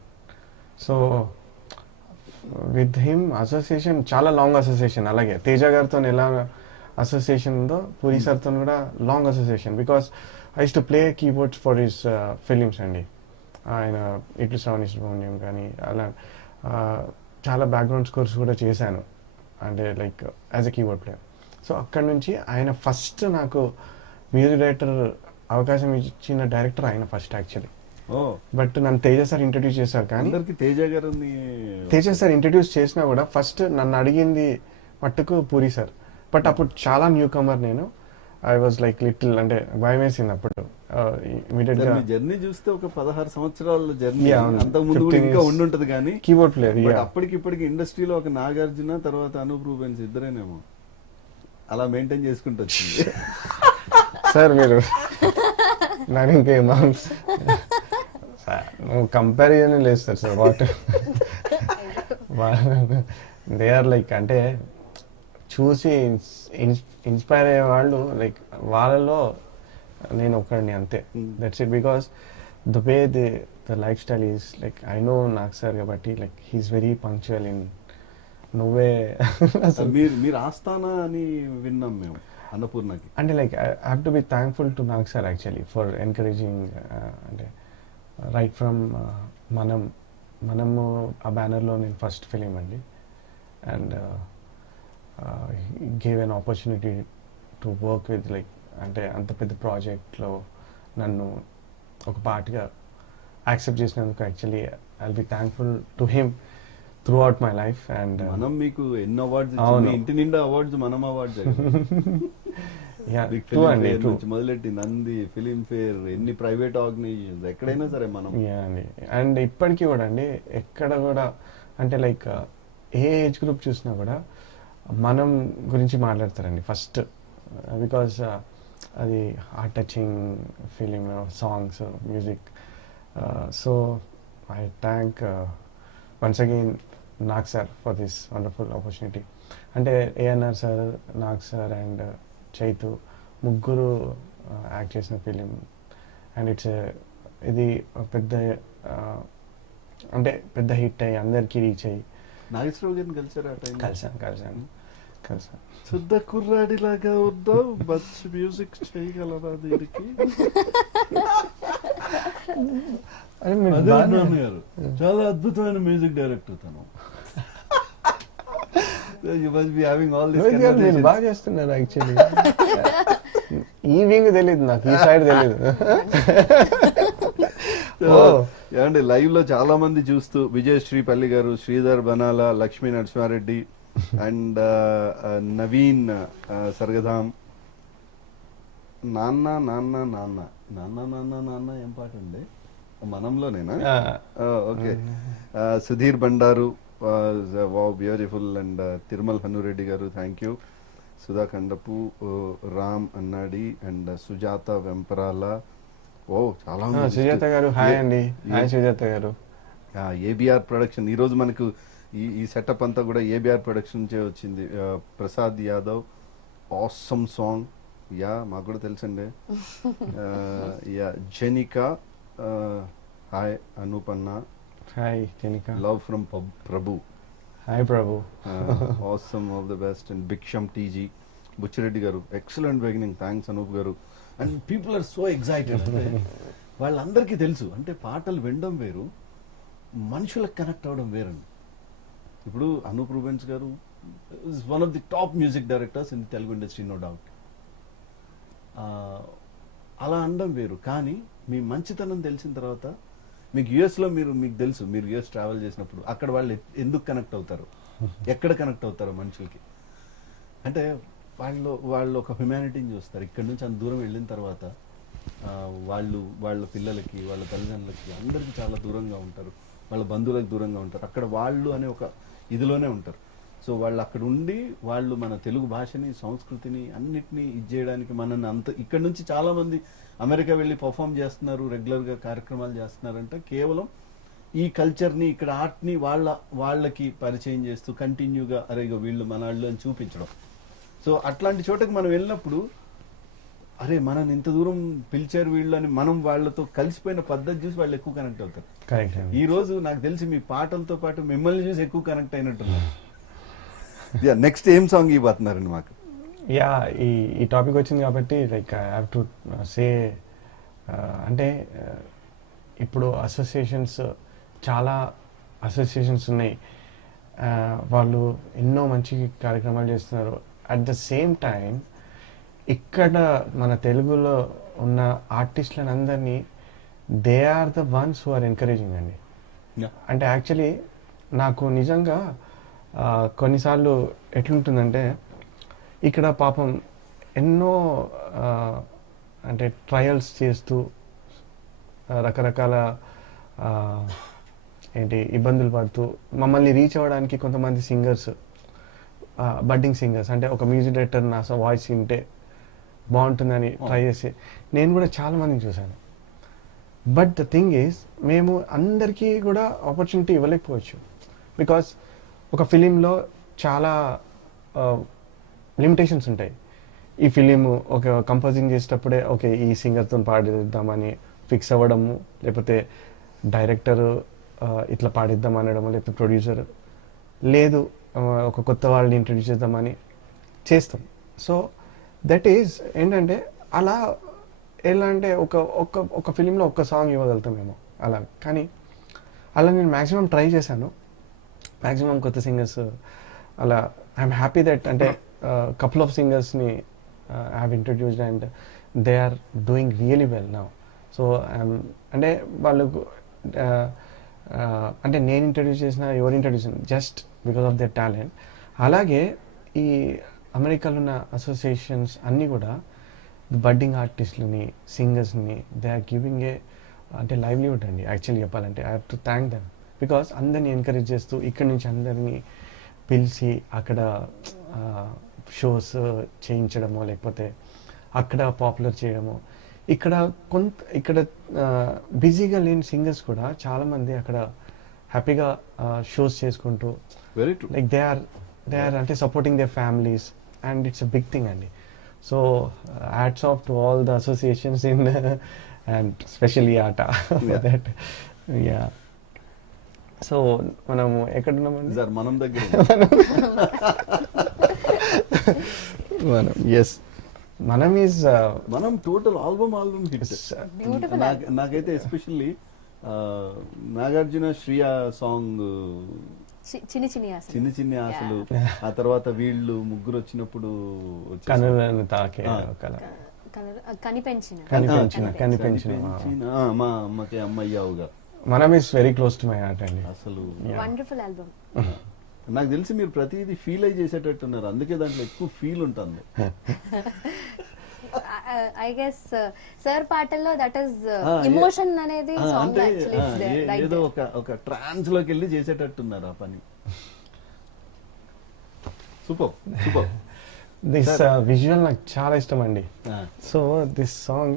So with him association చాలా long association. అలాగే తేజ గారితో ఎలా అసోసియేషన్ ఉందో పూరి సార్తో కూడా long association. Because I use to play keyboards for his films అండి. ఆయన ఇట్లు శ్రావణి సుబ్రహ్మణ్యం కానీ అలా చాలా బ్యాక్గ్రౌండ్ స్కోర్స్ కూడా చేశాను, అంటే like as a keyboard player. So అక్కడ నుంచి ఆయన ఫస్ట్ నాకు మ్యూజిక్ డైరెక్టర్ అవకాశం ఇచ్చిన డైరెక్టర్ ఆయన ఫస్ట్ యాక్చువల్లీ. బట్ నన్ను తేజ సార్ ఇంట్రడ్యూస్ చేశారు. కానీ తేజ సార్ ఇంట్రడ్యూస్ చేసినా కూడా ఫస్ట్ నన్ను అడిగింది మట్టుకు పూరి సార్. బట్ అప్పుడు చాలా న్యూ కమర్ నేను. ఐ వాజ్ లైక్ లిటిల్, అంటే భయం వేసింది అప్పుడు. ఇమీడియట్ గా జర్నీ చూస్తే ఒక 16 సంవత్సరాల జర్నీ, అంతకు ముందు కూడా ఇంకా ఉండుంటది కానీ కీబోర్డ్ ప్లేయర్. అప్పటికి ఇప్పటికి ఇండస్ట్రీలో ఒక నాగార్జున తర్వాత అనూప్ రూబెన్స్ ఇద్దరేనేమో అలా మెయింటైన్ చేసుకుంటూ వచ్చింది. సార్ మీరు నాకు ఇంకేం కంపారిజన్ లేదు sir. What they are like, అంటే చూసి ఇన్స్పైర్ అయ్యే వాళ్ళు లైక్ వాళ్ళలో నేను ఒకడిని అంతే. That's it. Because the way the life style is like I know నాకు సార్ కాబట్టి like he is very punctual in నువ్వే. మీరు ఆస్థానా అని విన్నాం మేము అన్నపూర్ణకి. అంటే like I have to be thankful to Nag sir actually for encouraging. అంటే రైట్ ఫ్రమ్ మనము ఆ బ్యానర్లో నేను ఫస్ట్ ఫిలిం అండి. And gave an opportunity to work with like, అంటే అంత పెద్ద ప్రాజెక్ట్లో నన్ను ఒక పార్ట్గా యాక్సెప్ట్ చేసినందుకు actually I will be thankful to him through out my life. And మనం మీకు ఎన్నో అవార్డ్స్, ఇంటి నిండా అవార్డ్స్, మనం అవార్డ్స్ మొదలెట్టి నంది, ఫిలిం ఫేర్, ఎన్ని ప్రైవేట్ ఆర్గనైజేషన్స్, ఎక్కడైనా సరే మనం. అండ్ ఇప్పటికీ కూడా అండి ఎక్కడ కూడా అంటే లైక్ ఏ ఏజ్ గ్రూప్ చూసినా కూడా మనం గురించి మాట్లాడతారండి ఫస్ట్. బికాస్ అది heart touching feeling, songs, music. So I thank once again Nag sir for this wonderful opportunity. అంటే ANR sir, Nag sir and Chaitu ముగ్గురు యాక్ట్ చేసిన ఫిలిం. అండ్ ఇది పెద్ద అంటే పెద్ద హిట్ అయ్యి అందరికీ రీచ్ అయ్యి. నాగేశ్వరరావు గారిని కలిసారా? కలిసాను. శుద్ధ కుర్రాడిలాగా ఉందావు, మంచి మ్యూజిక్ చేయగలరా దీనికి? చాలా అద్భుతమైన మ్యూజిక్ డైరెక్టర్ తను. బాగా చేస్తున్నారు యాక్చువల్లీ. ఈ వింగ్ తెలియదు నాకు, ఈ సైడ్ తెలియదు. ఏమండి లైవ్ లో చాలా మంది చూస్తూ విజయశ్రీ పల్లి గారు, శ్రీధర్ బనాల, లక్ష్మీ నరసింహారెడ్డి అండ్ నవీన్ సర్గధామ్. నాన్న నాన్న నాన్న నాన్న నాన్న నాన్న ఏం పాట అండి? మనంలోనేనా? Okay. Sudheer Bandaru, wow beautiful. And Tirumal Hanu Reddy గారు, thank you. Sudha Kandapu, Ram Annadi and Sujatha Vemparala. ఓ చాలా సుజాత గారు, హాయ్ అండి. హాయ్ సుజాత గారు. ఏబిఆర్ ప్రొడక్షన్, ఈ రోజు మనకు ఈ సెటప్ అంతా కూడా ఏబిఆర్ ప్రొడక్షన్ నుంచే వచ్చింది. Prasad Yadav, awesome song. Yeah మాకు కూడా తెలుసండి. యా జెనికా, హాయ్ అనూపన్న. Hi Jenika. Love from Prabhu. Hi Prabhu. Awesome, all the best. And Biksham TG. Butchi Reddy గారు, ఎక్సలెంట్ బిగినింగ్, థ్యాంక్స్ అనూప్ గారు. And people are so excited. అంటే వాళ్ళందరికీ తెలుసు, అంటే పాటలు వినడం వేరు, మనుషులకు కనెక్ట్ అవ్వడం వేరండి. ఇప్పుడు అనూప్ రూబెన్స్ గారు is one of the top music directors in the Telugu industry, no doubt. అలా అనడం వేరు. కానీ మీ మంచితనం తెలిసిన తర్వాత మీకు యుఎస్లో మీకు తెలుసు, మీరు యుఎస్ ట్రావెల్ చేసినప్పుడు అక్కడ వాళ్ళు ఎందుకు కనెక్ట్ అవుతారు, ఎక్కడ కనెక్ట్ అవుతారో మనుషులకి. అంటే వాళ్ళు ఒక హ్యుమానిటీని చూస్తారు. ఇక్కడ నుంచి అంత దూరం వెళ్ళిన తర్వాత వాళ్ళ పిల్లలకి, వాళ్ళ తల్లిదండ్రులకి అందరికీ చాలా దూరంగా ఉంటారు. వాళ్ళ బంధువులకు దూరంగా ఉంటారు. అక్కడ వాళ్ళు అనే ఒక ఇదిలోనే ఉంటారు. సో వాళ్ళు అక్కడ ఉండి వాళ్ళు మన తెలుగు భాషని, సంస్కృతిని అన్నిటినీ ఇది చేయడానికి మనల్ని అంత ఇక్కడ నుంచి చాలా మంది అమెరికా వెళ్ళి పర్ఫామ్ చేస్తున్నారు, రెగ్యులర్ గా కార్యక్రమాలు చేస్తున్నారంటే కేవలం ఈ కల్చర్ని, ఇక్కడ ఆర్ట్ని వాళ్ళకి పరిచయం చేస్తూ కంటిన్యూగా అరే ఇగో వీళ్ళు మన వాళ్ళు అని చూపించడం. సో అట్లాంటి చోటకి మనం వెళ్ళినప్పుడు అరే మనని ఇంత దూరం పిలిచారు వీళ్ళు అని మనం వాళ్ళతో కలిసిపోయిన పద్ధతి చూసి వాళ్ళు ఎక్కువ కనెక్ట్ అవుతారు. కరెక్ట్ ఈ రోజు నాకు తెలిసి మీ పాటలతో పాటు మిమ్మల్ని చూసి ఎక్కువ కనెక్ట్ అయినట్టున్నారు. నెక్స్ట్ ఏం సాంగ్ ఇవ్వబోతున్నారండి మాకు? యా, ఈ టాపిక్ వచ్చింది కాబట్టి like I have to say, అంటే ఇప్పుడు అసోసియేషన్స్, చాలా అసోసియేషన్స్ ఉన్నాయి, వాళ్ళు ఎన్నో మంచి కార్యక్రమాలు చేస్తున్నారు. అట్ ద సేమ్ టైం ఇక్కడ మన తెలుగులో ఉన్న ఆర్టిస్టులను అందరినీ they are the ones who are encouraging అండి. అంటే యాక్చువల్లీ నాకు నిజంగా కొన్నిసార్లు ఎట్లుంటుందంటే ఇక్కడ పాపం ఎన్నో అంటే ట్రయల్స్ చేస్తూ రకరకాల ఇబ్బందులు పడుతూ మమ్మల్ని రీచ్ అవ్వడానికి కొంతమంది సింగర్స్, బడ్డింగ్ సింగర్స్, అంటే ఒక మ్యూజిక్ డైరెక్టర్ నా వాయిస్ వింటే బాగుంటుందని ట్రై చేసి నేను కూడా చాలా మందిని చూశాను. బట్ ద థింగ్ ఈజ్ మేము అందరికీ కూడా ఆపర్చునిటీ ఇవ్వలేకపోవచ్చు. బికాస్ ఒక ఫిలింలో చాలా లిమిటేషన్స్ ఉంటాయి. ఈ ఫిలిం ఒక కంపోజింగ్ చేసేటప్పుడే ఓకే ఈ సింగర్తో పాడిద్దామని ఫిక్స్ అవ్వడము, లేకపోతే డైరెక్టర్ ఇట్లా పాడిద్దాం అనడము, లేకపోతే ప్రొడ్యూసర్ లేదు ఒక కొత్త వాళ్ళని ఇంట్రడ్యూస్ చేద్దామని చేస్తాం. సో దట్ ఈజ్ ఏంటంటే అలా ఎలా అంటే ఒక ఫిలింలో ఒక్క సాంగ్ ఇవ్వగలుగుతాం మేము అలా. కానీ అలా నేను మ్యాక్సిమం ట్రై చేశాను, మ్యాక్సిమం కొత్త సింగర్స్ అలా. ఐఎమ్ హ్యాపీ దట్ అంటే కపుల్ ఆఫ్ సింగర్స్ని I have introduced and they are doing really well now. So అంటే వాళ్ళకు అంటే నేను ఇంట్రడ్యూస్ చేసిన, ఎవరు introduce just because of their talent. అలాగే ఈ అమెరికాలో ఉన్న అసోసియేషన్స్ అన్నీ కూడా బడ్డింగ్ ఆర్టిస్టులని, సింగర్స్ని దే ఆర్ గివింగ్ ఏ అంటే లైవ్లీవుడ్ అండి యాక్చువల్లీ చెప్పాలంటే. I have to thank them because అందరినీ ఎంకరేజ్ చేస్తూ ఇక్కడి నుంచి అందరినీ పిలిచి అక్కడ షోస్ చేయించడమో, లేకపోతే అక్కడ పాపులర్ చేయడమో. ఇక్కడ బిజీగా లేని సింగర్స్ కూడా చాలామంది అక్కడ హ్యాపీగా షోస్ చేసుకుంటూ లైక్ దే ఆర్ అంటే supporting their families and it's a big thing అండి. So hats off to all the associations in and specially ATA that. Yeah, so మనము ఎక్కడున్నామండి సార్? మనం దగ్గర ఎస్, మనం టోటల్ ఆల్బమ్ హిట్. Beautiful. నాకైతే especially Nagarjuna Shriya song Chinni Chinni ఆశలు. చిన్ని చిన్ని ఆశలు, ఆ తర్వాత వీళ్ళు ముగ్గురు వచ్చినప్పుడు కనులను తాకే కనిపెంచిన మా అమ్మకి అమ్మయ్యావుగా. మనం is very close to my heart అండి. అసలు వండర్ఫుల్ ఆల్బమ్. నాకు తెలిసి మీరు ప్రతిదీ ఫీల్ అయి చేసేటట్టున్నారు, అందుకే దాంట్లో ఎక్కువ ఫీల్ ఉంటుంది. ఐ గెస్ సార్ పాటల్లో దట్ ఈస్ ఎమోషన్ అనేది song actually it's there right. ఏదో ఒక ట్రాన్స్ లోకి వెళ్ళి చేసేటట్టున్నారు ఆ పని. Super super. దిస్ విజువల్ నాకు చాలా ఇష్టం అండి. సో దిస్ సాంగ్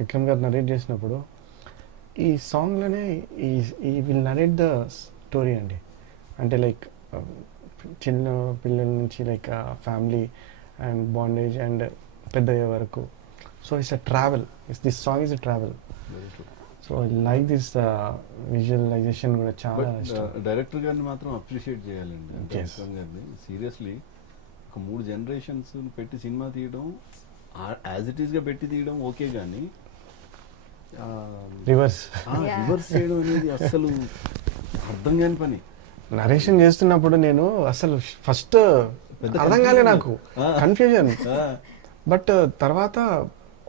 విక్రమ్ గారు నరేట్ చేసినప్పుడు ఈ సాంగ్ లోనే ఈ విల్ నరేట్ ద స్టోరీ అండి. అంటే లైక్ చిన్న పిల్లల నుంచి like family and bondage and పెద్దయ్యే వరకు. So it's a travel, this song is a travel. So like this visualization కూడా చాలా ఇష్టం. డైరెక్టర్ గారిని మాత్రం అప్రిషియేట్ చేయాలండి. విక్రమ్ గారిని సీరియస్లీ ఒక 3 జనరేషన్స్ పెట్టి సినిమా తీయడం, యాజ్ ఇట్ ఈస్ గా పెట్టి తీయడం ఓకే, కానీ రివర్స్ చేయడం అనేది అసలు అర్థం కాని పని. నరేషన్ చేస్తున్నప్పుడు నేను అసలు ఫస్ట్ అర్థం కాలే, నాకు కన్ఫ్యూజన్. బట్ తర్వాత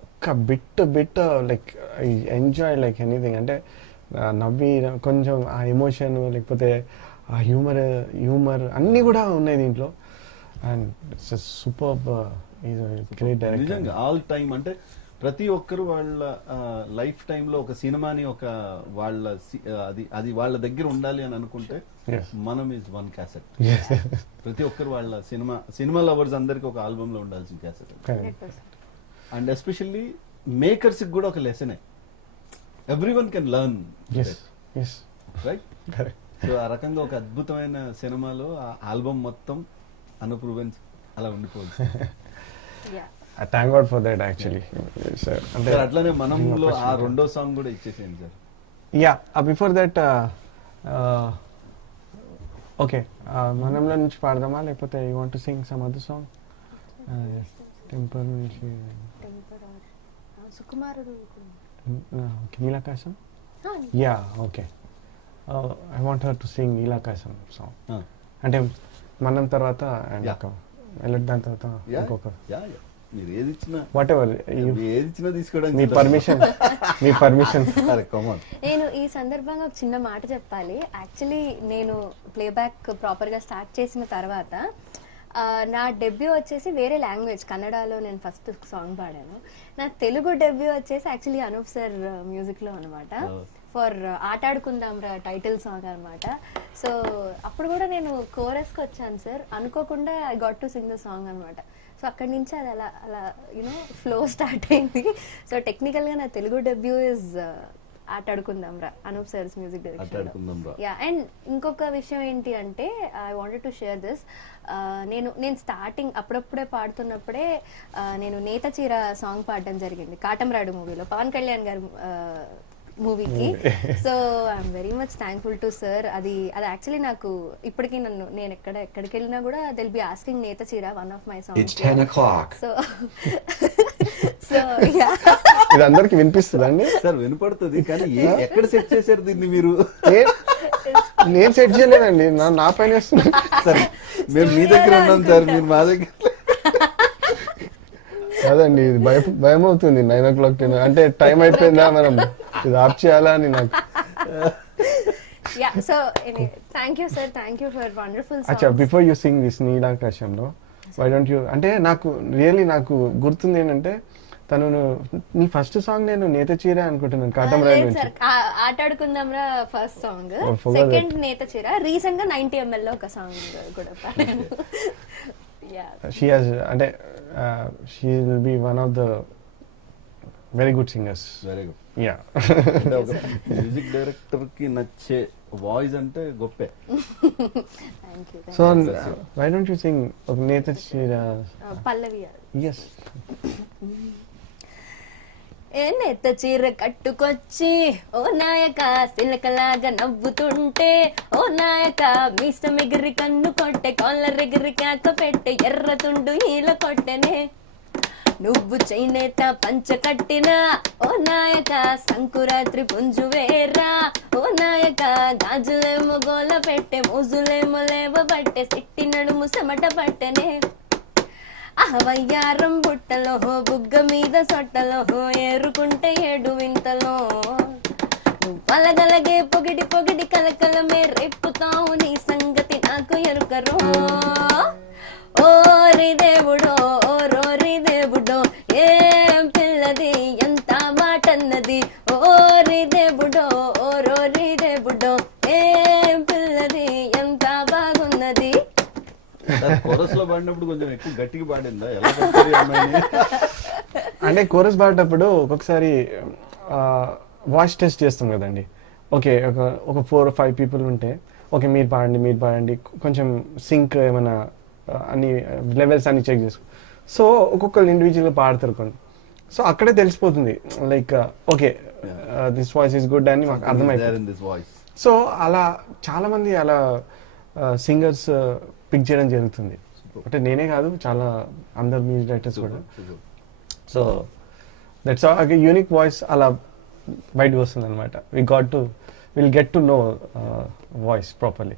ఒక bit like I enjoy like anything. అంటే నవ్వి కొంచెం ఆ ఎమోషన్, లేకపోతే ఆ హ్యూమర్ అన్నీ కూడా ఉన్నాయి దీంట్లో. And it's super, is great director. నిజంగా ఆల్ టైమ్ అంటే ప్రతి ఒక్కరు వాళ్ళ లైఫ్ టైంలో ఒక సినిమాని ఒక వాళ్ళ అది వాళ్ళ దగ్గర ఉండాలి అని అనుకుంటే Yes. మనం ఇస్ వన్ క్యాసెట్. Yes. ప్రతి ఒక్కరు వాళ్ళ సినిమా లవర్స్ అందరికి ఒక ఆల్బమ్ లో ఉండాల్సిన cassette. Correct. 100%. And especially makers కూడా ఒక లెసనే. Every one can learn, Yes. Yes. Right? Correct. So ఆ రకంగా ఒక అద్భుతమైన సినిమాలో ఆ ఆల్బమ్ మొత్తం అనూప్ రూబెన్స్ అలా ఉండిపోవచ్చు. Yeah. I thank God for that actually. Sir. Sir అట్లానే మనంలో ఆ రెండో సాంగ్ కూడా ఇచ్చేసేయండి sir. Yeah, before that, okay, మనంలో నుంచి పాడదామా లేకపోతే you want to sing some other song? Temper నుంచి Sukumarudu Neelakasam. Yeah, okay. I want her to sing Neelakasam song. అంటే మనం తర్వాత వెళ్ళడం దాని తర్వాత ఇంకొక మీరు ఏది ఇచ్చినా వాట్ ఎవర్ ఏది ఇచ్చినా తీసుకోవడానికి మీ పర్మిషన్. నేను ఈ సందర్భంగా ఒక చిన్న మాట చెప్పాలి. యాక్చువల్లీ నేను ప్లేబ్యాక్ ప్రాపర్ గా స్టార్ట్ చేసిన తర్వాత నా డెబ్యూ వచ్చేసి వేరే లాంగ్వేజ్, కన్నడలో నేను ఫస్ట్ సాంగ్ పాడాను. నా తెలుగు డెబ్యూ వచ్చేసి యాక్చువల్లీ అనూప్ సార్ మ్యూజిక్ లో అనమాట, ఫర్ ఆటాడుకుందాం రా టైటిల్ సాంగ్ అనమాట. సో అప్పుడు కూడా నేను కోరస్కి వచ్చాను సార్, అనుకోకుండా I got to sing the song అనమాట. సో అక్కడి నుంచి అది అలా అలా యూనో ఫ్లో స్టార్ట్ అయింది. సో టెక్నికల్ గా నా తెలుగు డెబ్యూ ఇస్ ఆటాడుకుందాం రా, Anup sir's music direction. Yeah, and ఇంకొక విషయం ఏంటి అంటే I wanted to share this. నేను స్టార్టింగ్ అప్పుడప్పుడే పాడుతున్నప్పుడే నేను నేత చీర సాంగ్ పాడడం జరిగింది కాటమరాడు మూవీలో, పవన్ కళ్యాణ్ గారు మూవీకి. So I'm very much thankful to sir. అది యాక్చువల్లీ నాకు ఇప్పటికీ నేను ఎక్కడికి వెళ్ళినా కూడా దిల్ బి ఆస్కింగ్ నేత చీర, one of my songs. So ఇది అందరికి వినిపిస్తుందండి సార్? వినపడుతుంది, కానీ ఎక్కడ సెట్ చేశారు దీన్ని మీరు? నేను సెట్ చేయలేదండి, నా పైన వేస్తున్నా. సార్ మేము మీ దగ్గర ఉన్నాం సార్, మీరు మా దగ్గర. కాదండి, ఇది భయం అవుతుంది. 9 o'clock 10 అంటే టైం అయిపోయిందా, మనం ఇది ఆఫ్ చేయాలా అని నాకు. Yeah, so anyway, thank you sir, thank you for wonderful songs. అచ్చా, బిఫోర్ యూ సింగ్ దిస్ నీలాకాశంలో, వై డోంట్ యూ, అంటే నాకు గుర్తుంది ఏంటంటే తను నీ ఫస్ట్ సాంగ్ నేను నేత చీర అనుకుంటున్నాను కాటమరాడు నుంచి. ఆటాడుకుందాం రా ఫస్ట్ సాంగ్, సెకండ్ నేత చీర, రీసెంట్ గా 90 ml లో ఒక సాంగ్ కూడా పాడాను. She has, అంటే she will be one of the very good singers. Very good. Yeah. Music director కి నచ్చే వాయిస్ అంటే గొప్పే. Thank you. So why don't you sing Neta Chira? Pallavi. Yes. ఏ నేత చీర కట్టుకొచ్చి ఓ నాయక సిలకలాగా నవ్వుతుంటే, ఓ నాయక మీసం ఎగిరి కన్ను కొట్టే, కాలర్ ఎగిరి కేక పెట్టే, ఎర్ర తుండు ఈల కొట్టెనే, నువ్వు చైనేత పంచ కట్టినా, ఓ నాయక సంకురాత్రి పుంజు వేరా, ఓ నాయక గాజులేమో గోల పెట్టే, మోజులేమో లేవ పట్టే, సిట్టి నడుము చెమట పట్టెనే, వయ్యారం బుట్టలో బుగ్గ మీద సొట్టలో ఏరుకుంటే 7 వింతలో, పలగలగే పొగిడి పొగిడి కలకలమే రేపుతావు, నీ సంగతి నాకు ఎరుకరో, ఓరి దేవుడో ఓ రోరి దేవుడో ఏం పిల్లది ఎంత మాటన్నది, ఓరి దేవుడో ఓ రోరి దేవుడో ఏం పిల్లది ఎంత బాగున్నది. కోరస్ లో పాడినప్పుడు కొంచెం ఎక్కువ గట్టిగా పాడిందా? ఎలా పాడారు ఈ అమ్మాయిని? అంటే కోరస్ పాడేటప్పుడు ఒక్కొక్కసారి వాయిస్ టెస్ట్ చేస్తాం కదండి. ఓకే, ఒక 4 or 5 people ఉంటే, ఓకే మీరు పాడండి, కొంచెం సింక్ ఏమైనా అన్ని లెవెల్స్ అన్ని చెక్ చేసుకో. సో ఒక్కొక్కరు ఇండివిజువల్గా పాడతారు కొన్ని. సో అక్కడే తెలిసిపోతుంది like okay this voice is good అని మాకు అర్థమైపోతుంది. సో అలా చాలా మంది అలా సింగర్స్ పిక్ చేయడం జరుగుతుంది. అంటే నేనే కాదు, చాలా అందరు మ్యూజిక్ డైరెక్టర్స్ కూడా. సో దట్స్ యూనిక్ వాయిస్ అలా బయటకు వస్తుంది అనమాట. Will get to know voice properly.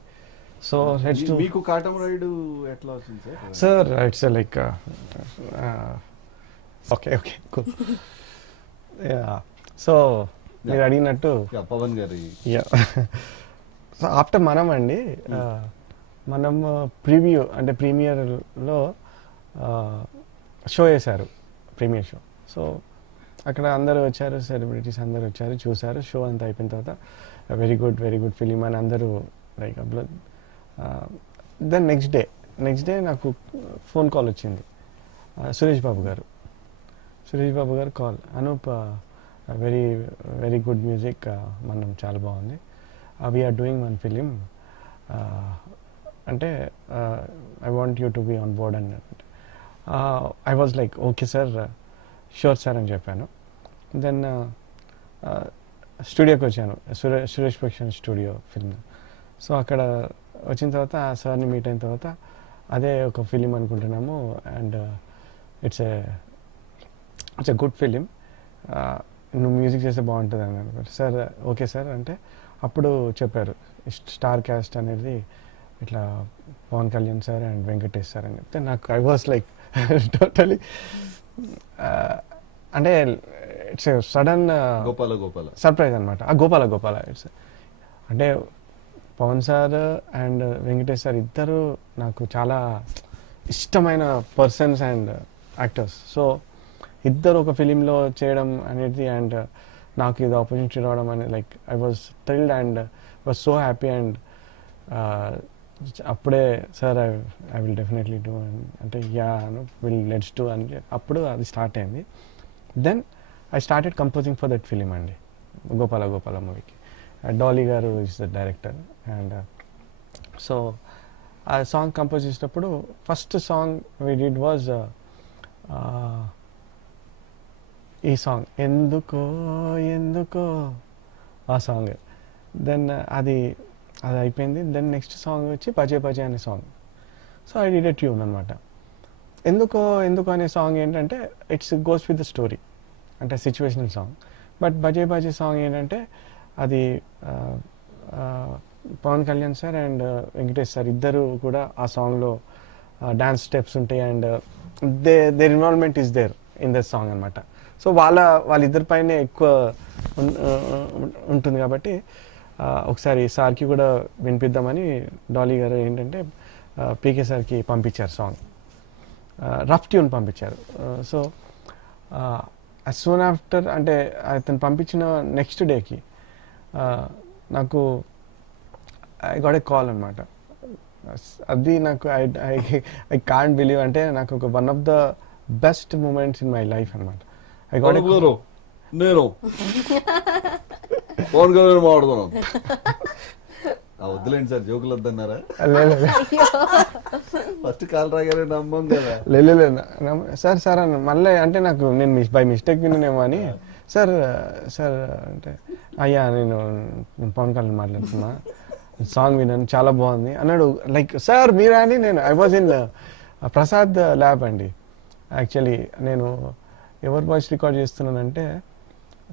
So let's do. మీకు కాటమరాయుడు ఎట్లా వచ్చింది sir? It's like okay cool. So మీరు అడిగినట్టు పవన్ గారి. సో ఆఫ్టర్ మనం అండి, మనం ప్రీమియర్ అంటే ప్రీమియర్లో షో వేశారు, ప్రీమియర్ షో. సో అక్కడ అందరూ వచ్చారు, సెలబ్రిటీస్ అందరూ వచ్చారు, చూసారు. షో అంతా అయిపోయిన తర్వాత వెరీ గుడ్ ఫిలిం అని అందరూ like upload. Then next day నాకు ఫోన్ కాల్ వచ్చింది. సురేష్ బాబు గారు call, Anoop very good music, మనం చాలా బాగుంది, వీఆర్ డూయింగ్ వన్ ఫిలిం, అంటే I want you to be on board అని. I was like okay sir, sure sir అని చెప్పాను. దెన్ స్టూడియోకి వచ్చాను, Suresh production studio film. So అక్కడ వచ్చిన తర్వాత ఆ సార్ని మీట్ అయిన తర్వాత అదే ఒక ఫిలిం అనుకుంటున్నాము, and it's a good film, నువ్వు మ్యూజిక్ చేస్తే బాగుంటుంది అన్నారు. సార్ ఓకే సార్ అంటే అప్పుడు చెప్పారు స్టార్ క్యాస్ట్ అనేది ఇట్లా Pavan Kalyan sir and Venkatesh sir అని చెప్తే నాకు ఐ వాస్ లైక్ టోటలీ, అంటే ఇట్స్ సడన్ గోపాల సర్ప్రైజ్ అనమాట. గోపాల ఇట్స్ అంటే Pavan sir and Venkatesh sir ఇద్దరు నాకు చాలా ఇష్టమైన పర్సన్స్ అండ్ యాక్టర్స్. సో ఇద్దరు ఒక ఫిలింలో చేయడం అనేది అండ్ నాకు ఇది ఆపర్చునిటీ రావడం అనేది like I was thrilled and was so happy. And అప్పుడే sir I will definitely do అంటే లెట్స్ డూ అని అప్పుడు అది స్టార్ట్ అయింది. Then I started composing for that film అండి, గోపాల మూవీకి. డాలీ గారు is the director. And so ఆ సాంగ్ కంపోజ్ చేసినప్పుడు first song we did was ఈ సాంగ్ ఎందుకో ఆ సాంగ్. దెన్ అది అయిపోయింది. దెన్ నెక్స్ట్ సాంగ్ వచ్చి బజే అనే song. So I did a tune అనమాట. ఎందుకో అనే సాంగ్ ఏంటంటే it's goes with the story, అంటే సిచ్యువేషనల్ సాంగ్. బట్ బజే సాంగ్ ఏంటంటే అది Pavan Kalyan sir and Venkatesh sir ఇద్దరు కూడా ఆ సాంగ్లో డాన్స్ స్టెప్స్ ఉంటాయి and there involvement is there in the song అనమాట. సో వాళ్ళిద్దరి పైనే ఎక్కువ ఉంటుంది కాబట్టి ఒకసారి సార్కి కూడా వినిపిద్దామని డాలీ గారు ఏంటంటే పీకే సార్కి పంపించారు సాంగ్, రఫ్ ట్యూన్ పంపించారు. సో as soon after అంటే అతను పంపించిన నెక్స్ట్ డేకి నాకు ఐ గాట్ ఏ కాల్ అనమాట. అది నాకు ఐ కాంట్ బిలీవ్, అంటే నాకు ఒక one of the best moments in my life అనమాట. ఐ గాట్ నేను ఫోన్ కలర్ మాట్లాడుతున్నాను. వద్దులేండి సార్, జోకులు వద్దన్నారా? ఫస్ట్ కాల్ రాగానే నమ్మం కదా. లేదు సార్ అన్న మళ్ళీ, అంటే నాకు నేను బై మిస్టేక్ విన్నానేమో అని. సార్ అంటే అయ్యా నేను పవన్ కళ్యాణ్ మాట్లాడుతున్నా, సాంగ్ విన్నాను చాలా బాగుంది అన్నాడు. లైక్ సార్ మీరా అని. నేను I was in Prasad lab అండి. యాక్చువల్లీ నేను ఎవరు వాయిస్ రికార్డ్ చేస్తున్నానంటే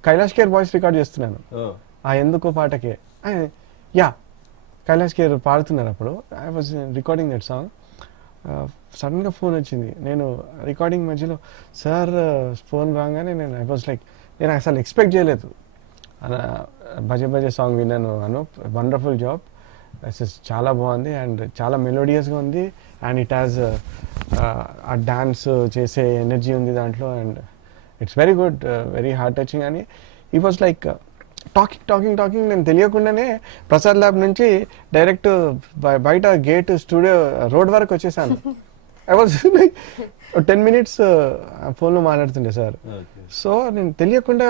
కైలాష్ కేర్ వాయిస్ రికార్డ్ చేస్తున్నాను ఆ ఎందుకో పాటకే. కైలాష్ కేర్ పాడుతున్నారు అప్పుడు. I was recording that song. సడన్గా ఫోన్ వచ్చింది. నేను రికార్డింగ్ మధ్యలో సార్ ఫోన్ రాగానే ఐ వాజ్ లైక్, నేను అసలు ఎక్స్పెక్ట్ చేయలేదు. బజే సాంగ్ విన్నాను అను, వండర్ఫుల్ జాబ్, చాలా బాగుంది అండ్ చాలా మెలోడియస్గా ఉంది అండ్ ఇట్ హ్యాస్ ఆ డాన్స్ చేసే ఎనర్జీ ఉంది దాంట్లో and it's very good, very heart touching అని. ఈ వాజ్ లైక్ టాకింగ్ నేను తెలియకుండానే ప్రసాద్ ల్యాబ్ నుంచి డైరెక్ట్ బయట గేట్ స్టూడియో రోడ్ వరకు వచ్చేసాను. ఐ వాజ్ లైక్ 10 minutes ఫోన్లో మాట్లాడుతుండే సార్. సో నేను తెలియకుండా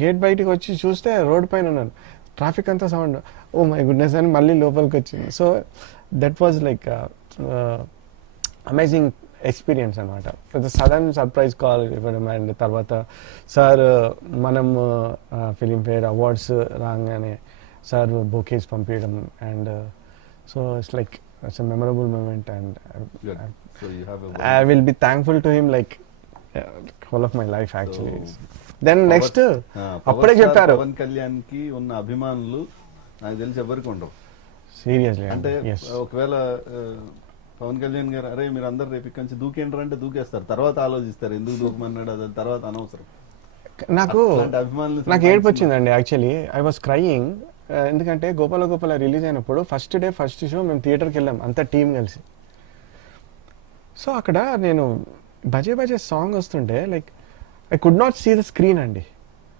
గేట్ బయటికి వచ్చి చూస్తే రోడ్ పైన ఉన్నాను. ట్రాఫిక్ అంతా సౌండ్, ఓ మై గుడ్నెస్ అని మళ్ళీ లోపలికి వచ్చింది. So that was like amazing experience అనమాట. సడన్ సర్ప్రైజ్ కాల్ ఇవ్వడం అండ్ తర్వాత సార్ మనం ఫిలింఫేర్ అవార్డ్స్ రాగానే సార్ బొకేస్ పంపించడం and so it's like it's a memorable moment and I will be thankful to him like whole of my life actually. Then next అప్పుడే చెప్పారు పవన్ కళ్యాణ్ కి ఉన్న అభిమానులు నాకు తెలిసి ఎవరికి ఉండవు సీరియస్లీ. అంటే ఒకవేళ పవన్ కళ్యాణ్ గారు అరే మీరు అందరు రేపు ఇక్కడి నుంచి దూకేంటారు అంటే దూకేస్తారు, తర్వాత ఆలోచిస్తారు ఎందుకు దూకమన్నాడు, అది తర్వాత అనవసరం. నాకు ఏడుపు వచ్చిందండి యాక్చువల్లీ. I was crying. ఎందుకంటే గోపాల రిలీజ్ అయినప్పుడు ఫస్ట్ షో మేము థియేటర్కి వెళ్ళాం అంతా టీం కలిసి. సో అక్కడ నేను బజే సాంగ్ వస్తుంటే like I could not see the screen అండి.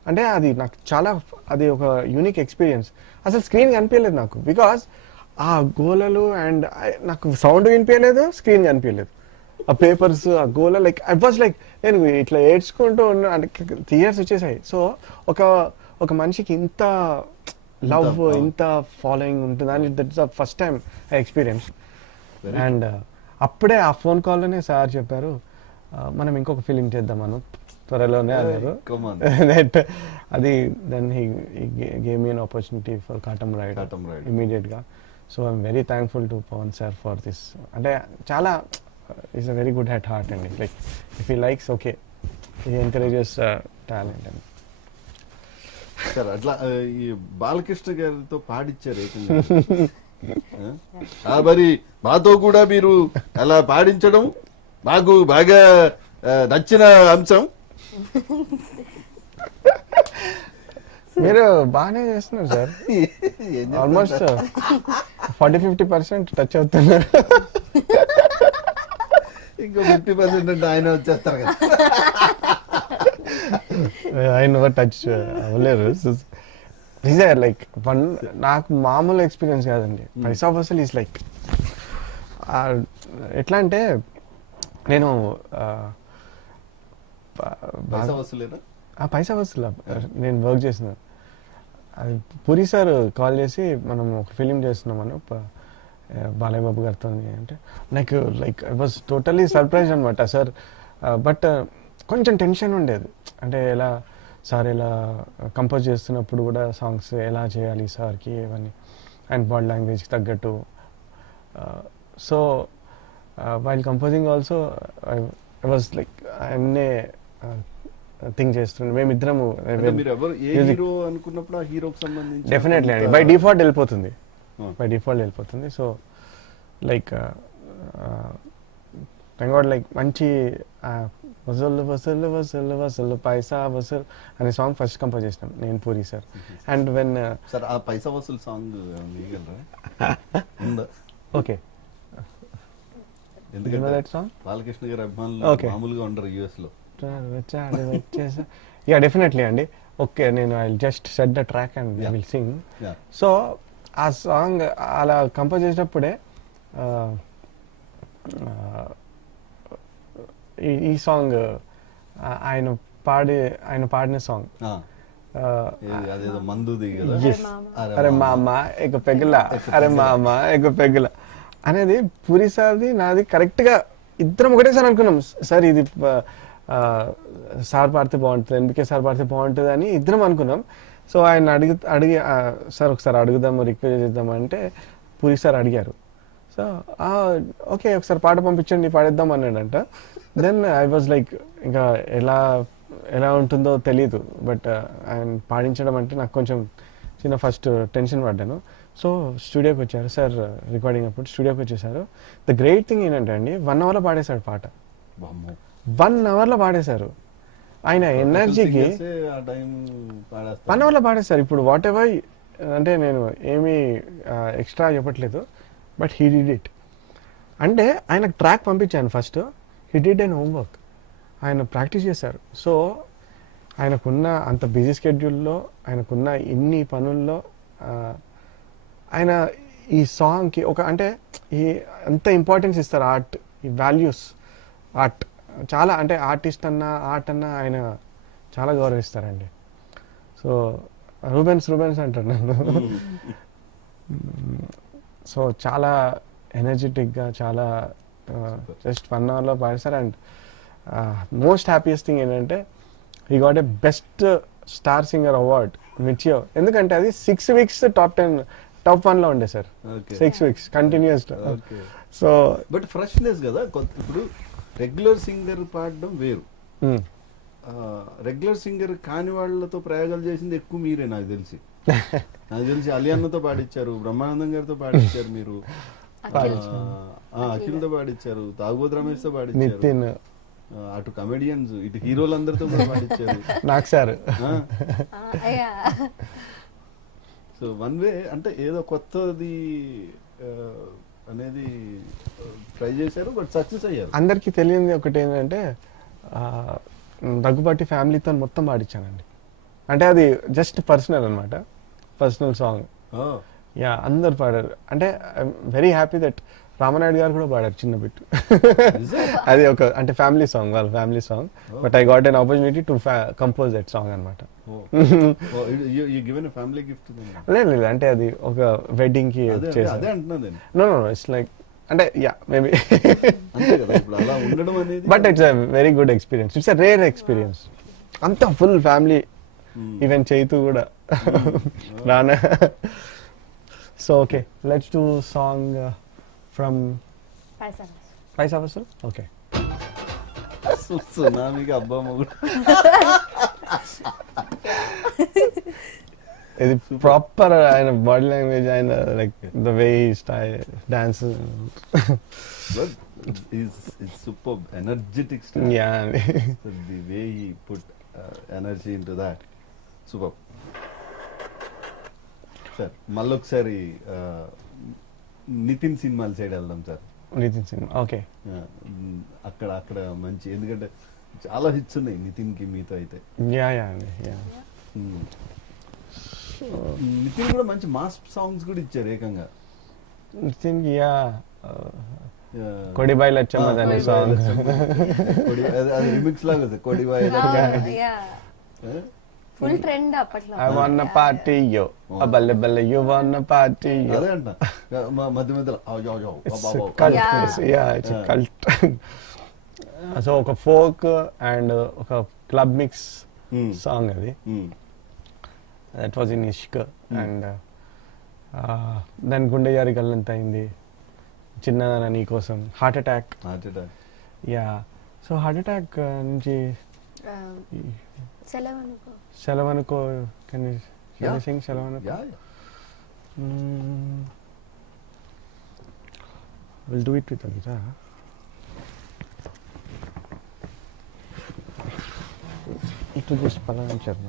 అంటే అది నాకు చాలా అది ఒక యూనిక్ ఎక్స్పీరియన్స్. అసలు స్క్రీన్ కనిపించలేదు నాకు, బికాస్ ఆ గోలలు అండ్ నాకు సౌండ్ వినిపించలేదు, స్క్రీన్ కనిపించలేదు. ఆ పేపర్స్, ఆ గోల, లైక్ ఐ వాజ్ లైక్ నేను ఇట్లా ఏడ్చుకుంటూ ఉన్నా, అంటే టీయర్స్ వచ్చేసాయి. సో ఒక మనిషికి ఇంత లవ్, ఇంత ఫాలోయింగ్ ఉంటుందని that's the first time I experience. And అప్పుడే ఆ ఫోన్ కాల్లోనే సార్ చెప్పారు, మనం ఇంకొక ఫిలిం చేద్దామను త్వరలోనే అన్నారు. దట్ అది then he gave me an opportunity for Katamarayudu immediate గా. So I'm very thankful to Pawan sir for this. అంటే చాలా ఈస్ అ వెరీ గుడ్ హెట్ హార్ట్ అండి. Like if he likes okay, he encourages talent అండి. Sir అట్లా ఈ బాలకృష్ణ గారితో పాడించారు ఏకంగా. మరి మాతో కూడా మీరు అలా పాడించడం మాకు బాగా నచ్చిన అంశం. మీరు బాగానే చేస్తున్నారు సార్, ఆల్మోస్ట్ 40-50% టచ్ అవుతున్నారు. ఇంకో 50% అంటే ఆయన వచ్చేస్తారు కదా. ఆయన టచ్ అవ్వలేరు. లైక్ వన్ నాకు మామూలు ఎక్స్పీరియన్స్ కాదండి. పైసా వసూల్ ఈజ్ లైక్ ఎట్లా అంటే నేను పైసా వసూల్ నేను వర్క్ చేసిన అది పూరి సార్ కాల్ చేసి మనం ఒక ఫిలిం చేస్తున్నామని బాలయ్య బాబు గారితో అంటే నాకు like I was totally surprise అనమాట సార్. బట్ కొంచెం టెన్షన్ ఉండేది, అంటే ఎలా సార్ ఎలా కంపోజ్ చేస్తున్నప్పుడు కూడా సాంగ్స్ ఎలా చేయాలి సార్కి ఇవన్నీ, అండ్ బాడీ లాంగ్వేజ్కి తగ్గట్టు. So while composing also I was like అన్నే థింక్ చేస్తుండే. మేమిద్దరము డెఫినెట్లీ అండి బై డిఫాల్ట్ వెళ్ళిపోతుంది. సో లైక్ థ్యాంక్ లైక్ మంచి వసూలు వసూలు వసూలు వసూలు పైసా వసూలు అనే సాంగ్ ఫస్ట్ కంపోజ్ చేసినాం నేను, puri sir. And when sir ఆ పైసా వసూలు సాంగ్ ఓకే, ఎందుకంటే బాలకృష్ణ గారి అభిమానులు మామూలుగా ఉండరు యుఎస్ లో. యా డెఫినెట్లీ అండి. ఓకే, నేను I just set the track and I will sing. So ఆ సాంగ్ అలా కంపోజ్ చేసినప్పుడే ఈ సాంగ్ ఆయన పాడిన సాంగ్ అరే మామ ఎగ పెగల, అరే మామ ఎగ పెగల అనేది పూరి సార్ది నాది కరెక్ట్ గా ఇద్దరం ఒకటేసారి అనుకున్నాం. సార్ ఇది సార్ పాడితే బాగుంటుంది, ఎన్బికే సార్ పాడితే బాగుంటుంది అని ఇద్దరం అనుకున్నాం. సో ఆయన అడిగి సార్ ఒకసారి అడుగుదాము, రిక్వెస్ట్ చేద్దాం అంటే పూరి సార్ అడిగారు. సో ఓకే ఒకసారి పాట పంపించండి పాడేద్దాం అన్నాడంట. దెన్ ఐ వాజ్ లైక్ ఇంకా ఎలా ఉంటుందో తెలీదు, బట్ ఆయన పాడించడం అంటే నాకు కొంచెం చిన్న ఫస్ట్ టెన్షన్ పడ్డాను. సో స్టూడియోకి వచ్చారు సార్, రికార్డింగ్ అప్పుడు స్టూడియోకి వచ్చేసారు. ద గ్రేట్ థింగ్ ఏంటంటే అండి 1 hourలో పాడేశాడు పాట. 1 hourలో పాడేశారు. ఆయన ఎనర్జీకి 1 hourలో పాడేశారు. ఇప్పుడు వాట్ ఎవర్ అంటే నేను ఏమీ ఎక్స్ట్రా చెప్పట్లేదు, బట్ హీ డిడ్ ఇట్. అంటే ఆయనకు ట్రాక్ పంపించాను first, he did and homework, ఆయన ప్రాక్టీస్ చేశారు. సో ఆయనకున్న అంత బిజీ స్కెడ్యూల్లో, ఆయనకున్న ఇన్ని పనుల్లో ఆయన ఈ సాంగ్కి ఒక అంటే ఎంత ఇంపార్టెన్స్ ఇస్తారు ఆర్ట్, ఈ వాల్యూస్ ఆర్ట్ చాలా, అంటే ఆర్టిస్ట్ అన్నా ఆర్ట్ అన్నా ఆయన చాలా గౌరవిస్తారండి. సో రూబెన్స్ అంటారు నన్ను. సో చాలా ఎనర్జెటిక్గా చాలా జస్ట్ 1 hourలో పాడేశారు. అండ్ మోస్ట్ హ్యాపీయెస్ట్ థింగ్ ఏంటంటే he got a best star singer award మిర్చియో. ఎందుకంటే అది 6 weeks టాప్ 1లో ఉండే sir, 6 weeks continuous. So but freshness కదా. ఇప్పుడు రెగ్యులర్ సింగర్ పాడడం వేరు, రెగ్యులర్ సింగర్ కాని వాళ్ళతో ప్రయోగాలు చేసింది ఎక్కువ మీరే నాకు తెలిసి. అలియాన్నతో పాడించారు, బ్రహ్మానందం గారితో పాడించారు మీరు, అఖిల్తో పాడించారు, తాగుబోతు రమేష్ తో పాడించారు, అటు కమెడియన్స్ ఇటు హీరోలందరితో కూడా పాడించారు నాకు సార్. సో వన్ వే అంటే ఏదో కొత్తది అనేది ట్రై చేశారు, బట్ సక్సెస్ అయ్యారు. అందరికీ తెలియంది ఒకటి ఏంటంటే దగ్గుబాటి ఫ్యామిలీతో మొత్తం పాడించానండి. అంటే అది జస్ట్ పర్సనల్ అనమాట, పర్సనల్ సాంగ్. యా, అందరు పాడారు. అంటే I'm very happy that Rama Naidu గారు కూడా పాడారు చిన్న బిట్. అది ఒక అంటే ఫ్యామిలీ సాంగ్, వాళ్ళ family song. But I got an opportunity to compose that song అనమాట. లేదు లేదు, అంటే అది ఒక వెడ్డింగ్ కి చేశాను. నో ఇట్స్ లైక్ అంటే yeah maybe, but it's a very good experience. It's a rare experience. అంత ఫుల్ ఫ్యామిలీ, ఈవెన్ చైతు కూడా Rana. So okay, let's do song from Paisa Vasool. Okay, సునామీకి అబ్బా మొగుడు. ఇది ప్రాపర్ ఆయన బాడీ లాంగ్వేజ్, ఆయన like the way style dance. Super energetic yeah, the way he put energy into that, super. Sir మళ్ళొకసారి నితిన్ సినిమాల సైడ్ వెళ్దాం సార్. Nitin cinema, okay. అక్కడ అక్కడ మంచి, ఎందుకంటే చాలా హిట్స్ ఉన్నాయి నితిన్ కి మీతో అయితే. యా యా అండి, యా. నితిన్ కూడా మంచి మాస్ సాంగ్స్ కూడా ఇచ్చారు ఏకంగా. నితిన్ యా, కొడిబాయి లచ్చమ్మద్ అనే సాంగ్, అది రిమిక్స్ లాగా కొడిబాయి ఫుల్ ట్రెండ్ అప్పట్లో. I wanna party yo, a balle balle you wanna party yo. అదే అంట మధ్య మధ్యలో Cult, yeah, it's a cult. So ఒక ఫోక్ అండ్ ఒక క్లబ్ మిక్స్ సాంగ్ అది. That was in Ishq. And దాని గుండె జారి గల్లంత అయింది, చిన్నదాన నీ కోసం, heart attack. Yeah, so heart attack నుంచి సెలవనుకో, కెన్ యూ సింగ్ సెలవనుకో? Will do it with a guitar. ఇటు జస్ట్ పలాంచారు.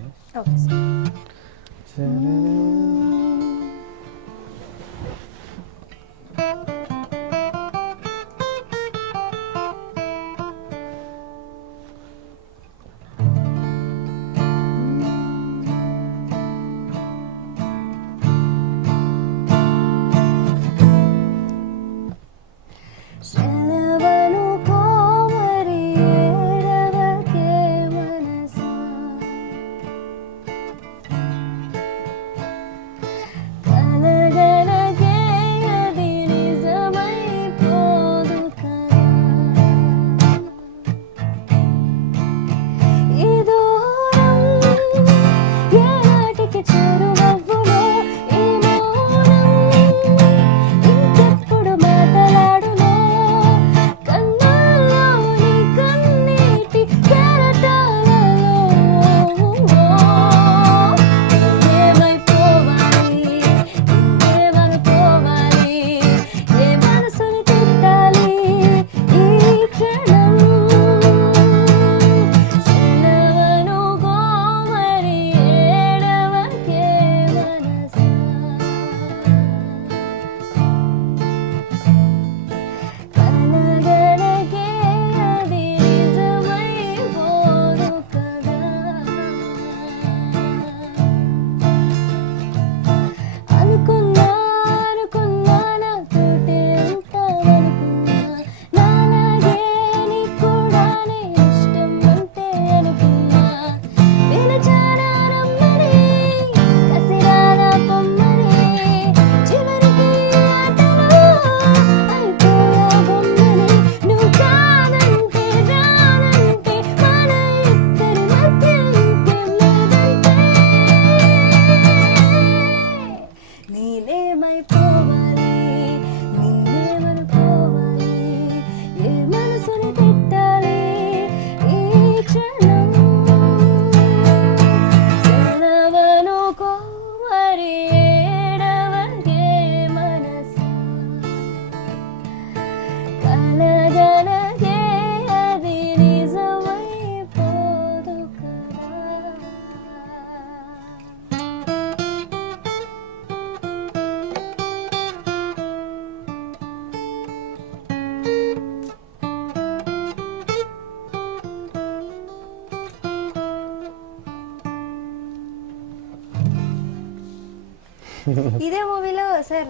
ఇదే మూవీలో sir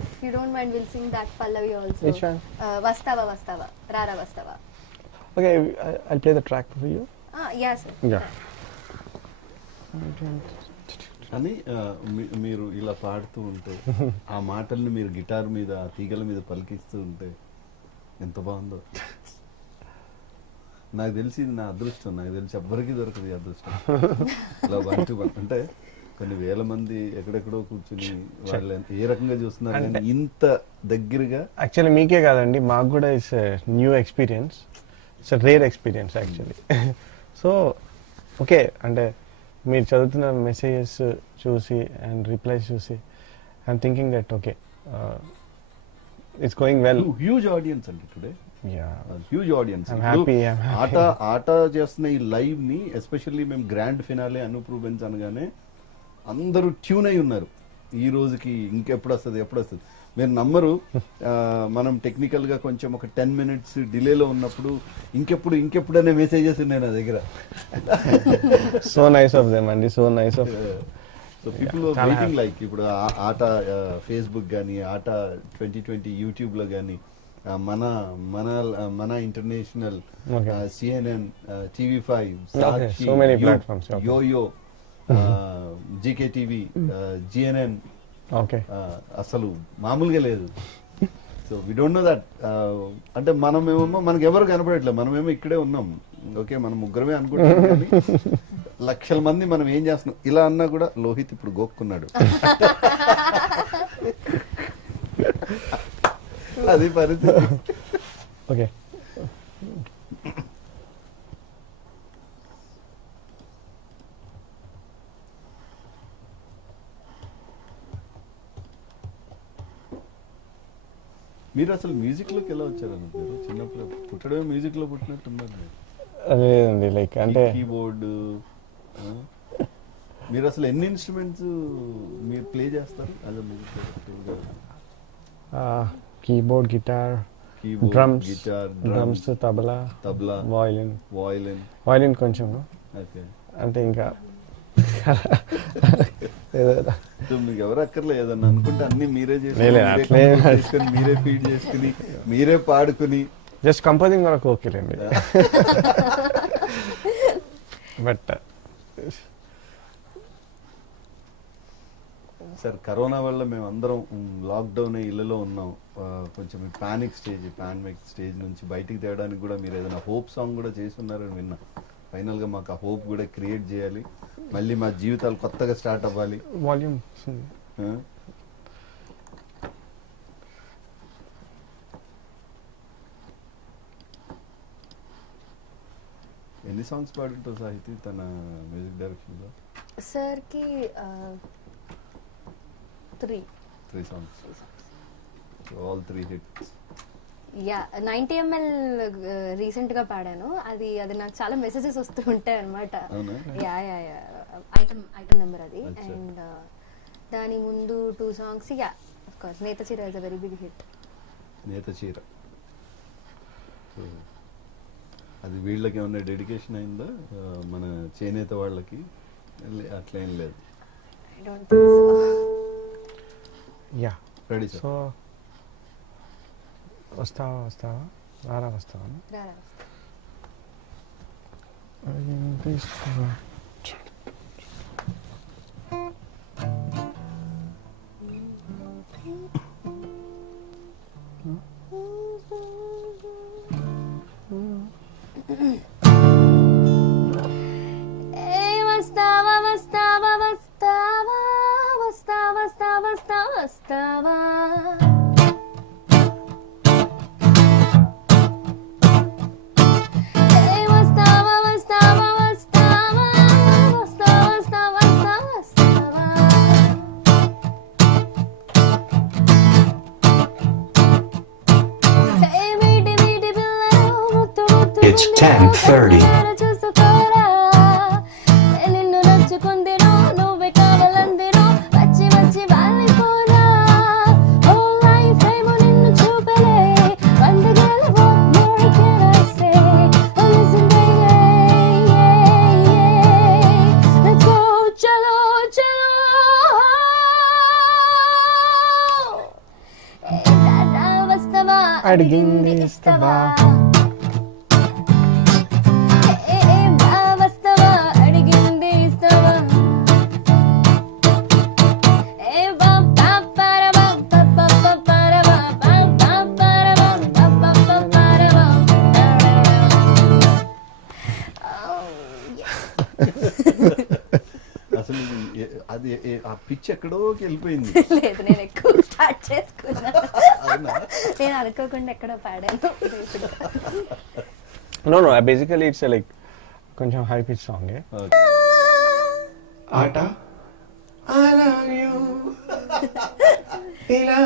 if you don't mind will sing that pallavi also. Which one? వస్తావా వస్తావా రారా వస్తావా. Okay, I'll play the track for you. Yeah sir. Yeah. అని మీరు ఇలా పాడుతూ ఉంటే ఆ మాటల్ని మీరు గిటార్ మీద ఆ తీగల మీద పలికిస్తూ ఉంటే ఎంత బాగుందో. నాకు తెలిసి ఇది నా అదృష్టం, నాకు తెలిసి ఎవ్వరికీ దొరకదు ఈ అదృష్టం. ఇలా 1 to 1 అంటే కొన్ని వేల మంది ఎక్కడెక్కడో కూర్చుని వాళ్ళు ఏ రకంగా చూస్తున్నారు కానీ ఇంత దగ్గరగా. యాక్చువల్లీ మీకే కాదండి, మాకు కూడా it's new experience, it's rare experience actually. So okay, అంటే మీరు చదువుతున్న మెసేజెస్ చూసి అండ్ రిప్లైస్ చూసి I'm thinking that okay it's going well. Huge audience అండి టుడే, హ్యూజ్ ఆడియన్స్. ఆట చేస్తున్న ఈ లైవ్ ని ఎస్పెషల్లీ మేము గ్రాండ్ ఫినాలే అనూప్ అనగానే అందరూ ట్యూన్ అయి ఉన్నారు. ఈ రోజుకి ఇంకెప్పుడు వస్తుంది ఎప్పుడు వస్తుంది మీరు నమ్మరు. మనం టెక్నికల్ గా కొంచెం ఒక 10 minutes డిలేలో ఉన్నప్పుడు ఇంకెప్పుడు అనే మెసేజెస్ ఉన్నాయి నా దగ్గర. సో నైస్ ఆఫ్ దెమ్ అండి, so nice of. So people waiting like ఇప్పుడు ఆట ఫేస్బుక్ కానీ ఆట 2020 యూట్యూబ్ లో కానీ మన మన మన international CNN TV5 Sakshi so many platforms, okay. Yoyo GK TV GNN okay అసలు మామూలుగా లేదు. So we don't know that. అంటే మనమేమో మనకి ఎవరు కనపడట్లేదు, మనమేమో ఇక్కడే ఉన్నాం. ఓకే మనం ముగ్గురమే అనుకుంటాం కానీ లక్షల మంది మనం ఏం చేస్తున్నాం ఇలా అన్నా కూడా లోహిత్ ఇప్పుడు గోక్కున్నాడు. అది పరిస్థితి. ఓకే మీరు అసలు మ్యూజిక్ లోకి ఎలా వచ్చారన్న? మీరు చిన్నప్పుడు పుట్టడమే మ్యూజిక్ లో పుట్టినట్టున్నారు. అదేండి లైక్ అంటే కీబోర్డ్, మీరు అసలు ఎన్ని ఇన్స్ట్రుమెంట్స్ మీరు ప్లే చేస్తారు అదే music? Keyboard, guitar, keyboard, drums, guitar, drums, tabla, violin. Violin కొంచెం. ఓకే, అంటే ఇంకా మీకు ఎవరు అక్కర్లే, ఏదన్నా అనుకుంటే అన్ని మీరే లేదు, చేసుకుని మీరే ఫీడ్ చేసుకుని మీరే పాడుకుని జస్ట్ కంపోజింగ్ వరకు ఓకేలేండి. బట్ సార్ కరోనా వల్ల మేము అందరం లాక్డౌన్ ఇళ్లలో ఉన్నాం. కొంచెం పానిక్ స్టేజ్ నుంచి బయటికి తేయడానికి కూడా మీరు ఏదైనా హోప్ సాంగ్ కూడా చేసి ఉన్నారని విన్నా. ఫైనల్ గా మాకు ఆ హోప్ కూడా క్రియేట్ చేయాలి, మళ్ళీ మా జీవితాలు కొత్తగా స్టార్ట్ అవ్వాలి. వాల్యూమ్ ఎన్ని సాంగ్స్ పాడుంటారు సాహితీ తన మ్యూజిక్ డైరెక్షన్ లో? సార్ కి 3 songs. So all 3 hits. Yeah 90 ml recent గా పాడాను. అది నాకు చాలా మెసేజెస్ వస్తూ ఉంటాయి అనమాట. Yeah yeah yeah item number అది. అండ్ దాని ముందు 2 songs యా ఆఫ్ కోర్స్ నేత చీర is a very big hit. నేత చీర అది వీళ్ళకి ఏమన్నా డెడికేషన్ అయిందా మన చేనేత వాళ్ళకి? అట్లేం లేదు. I don't think so. Yeah ready so వస్తావా రారా వస్తావా. వస్తావా It's 10:30. నిన్ను నచ్చుకుందిరో నువ్వే కావాలందిరో వచ్చి వచ్చి వాలిపోనా ఓ లైఫ్ ఏమో నిన్ను చూపలే పండుగల what more can I say oh listen baby let's go చలో చలో అడిగింది ఇస్తావా? వస్తావా అడిగింది ఇస్తావా? అసలు అది ఆ పిచ్ ఎక్కడోకి వెళ్ళిపోయింది. లేదు, నేను ఎక్కువ స్టార్ట్ చేసుకున్నా. అవునా? నేను అనుకోకుండా ఎక్కడో పాడాను. No, basically it's like కొంచెం హై పిచ్ సాంగ్. ఆట I love you ఇలా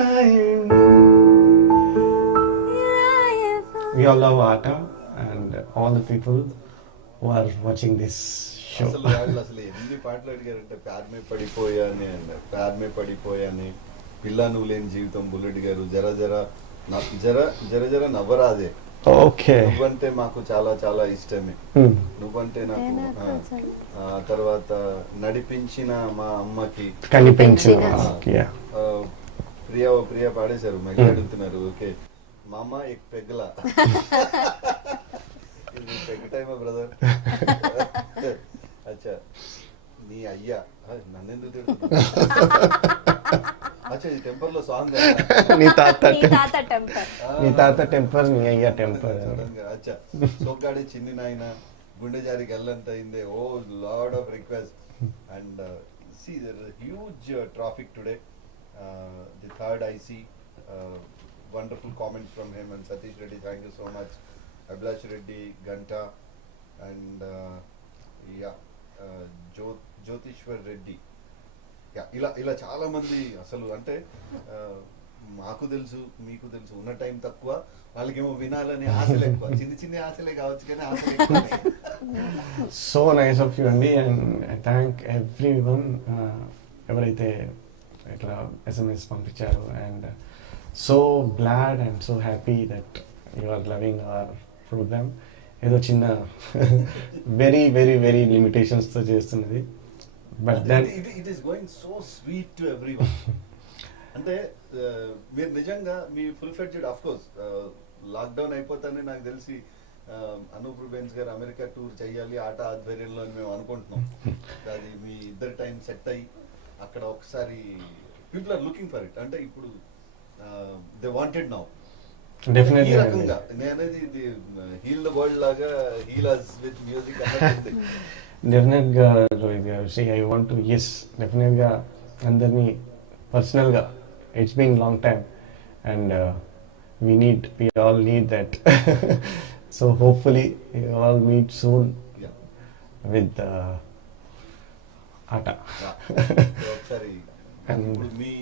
we all love Aata and all the people who are watching this show. అసలు వాళ్ళు అసలు ఎన్ని పాటలు అడిగారంటే ప్యార్ మే పడిపోయాని అన్నారు, ప్యార్ మే పడిపోయాని, పిల్ల నువ్వు లేని జీవితం బుల్లెట్ గారు, జర జర జర జర జర నవ్వరాదే, Okay. నువ్వంటే మాకు చాలా చాలా ఇష్టమే, నువ్వంటే నాకు తర్వాత నడిపించిన మా అమ్మకి, కనిపించిన ప్రియా ప్రియా పాడేశారు, మళ్ళీ అడుగుతున్నారు. ఓకే మామ ఎక్ పెగ్గలా ఇది పెగ్ టైమా బ్రదర్? అచ్చా నీ అయ్యా నన్నెందుకు తిడుతున్నా? అచ్చా ఇది టెంపర్ లో సాంగ్. నీ తాత టెంపర్, నీ తాత టెంపర్, నీ అయ్యా టెంపర్. అచ్చా సోగ్గాడి చిన్ని నాయన, గుండె జారి గల్లంత అయిందే, oh load of request. And see there is huge traffic today. The third ఐసీ, wonderful comments from him, and Satish Reddy, thank you so much. Abhilash Reddy, Ganta, and Jyotishwar Reddy. ఇలా చాలా మంది. అసలు అంటే మాకు తెలుసు మీకు తెలుసు, ఉన్న టైం తక్కువ, వాళ్ళకేమో వినాలని ఆశలు ఎక్కువ. చిన్న చిన్న ఆశలే కావచ్చు కానీ ఆశలు ఎక్కువ. సో నైస్ ఆఫ్ యూ అండి, and I thank every one ఎవరైతే ఇట్లా SMS పంపించారు. And so glad and so happy that you are loving our programme. ఏదో చిన్న వెరీ వెరీ వెరీ లిమిటేషన్స్తో చేస్తున్నది, but that it is going so sweet to everyone. అంటే మీరు నిజంగా మీ full fledged, of course lockdown అయిపోతానే నాకు తెలిసి అనూప్ రూబెన్స్ గారు అమెరికా టూర్ చేయాలి ఆట ఆధ్వర్యంలో అని మేము అనుకుంటున్నాం. అది మీ ఇద్దరు టైం సెట్ అయ్యి అక్కడ ఒకసారి people are looking for it. అంటే ఇప్పుడు దే వాంటెడ్ నౌ. డెఫినెట్లీ ఈ రకంగా నేనేది ఇది హీల్ ద వరల్డ్ లాగా హీల్ అస్ విత్ మ్యూజిక్ అన్నది. డెఫినెట్గా రోహిత్ గారు, ఐ వాంట్ టు డెఫినెట్గా అందరినీ పర్సనల్గా, it's been long time and we all need that. So hopefully we all meet soon with Aata. ఒకసారి ఇప్పుడు మీ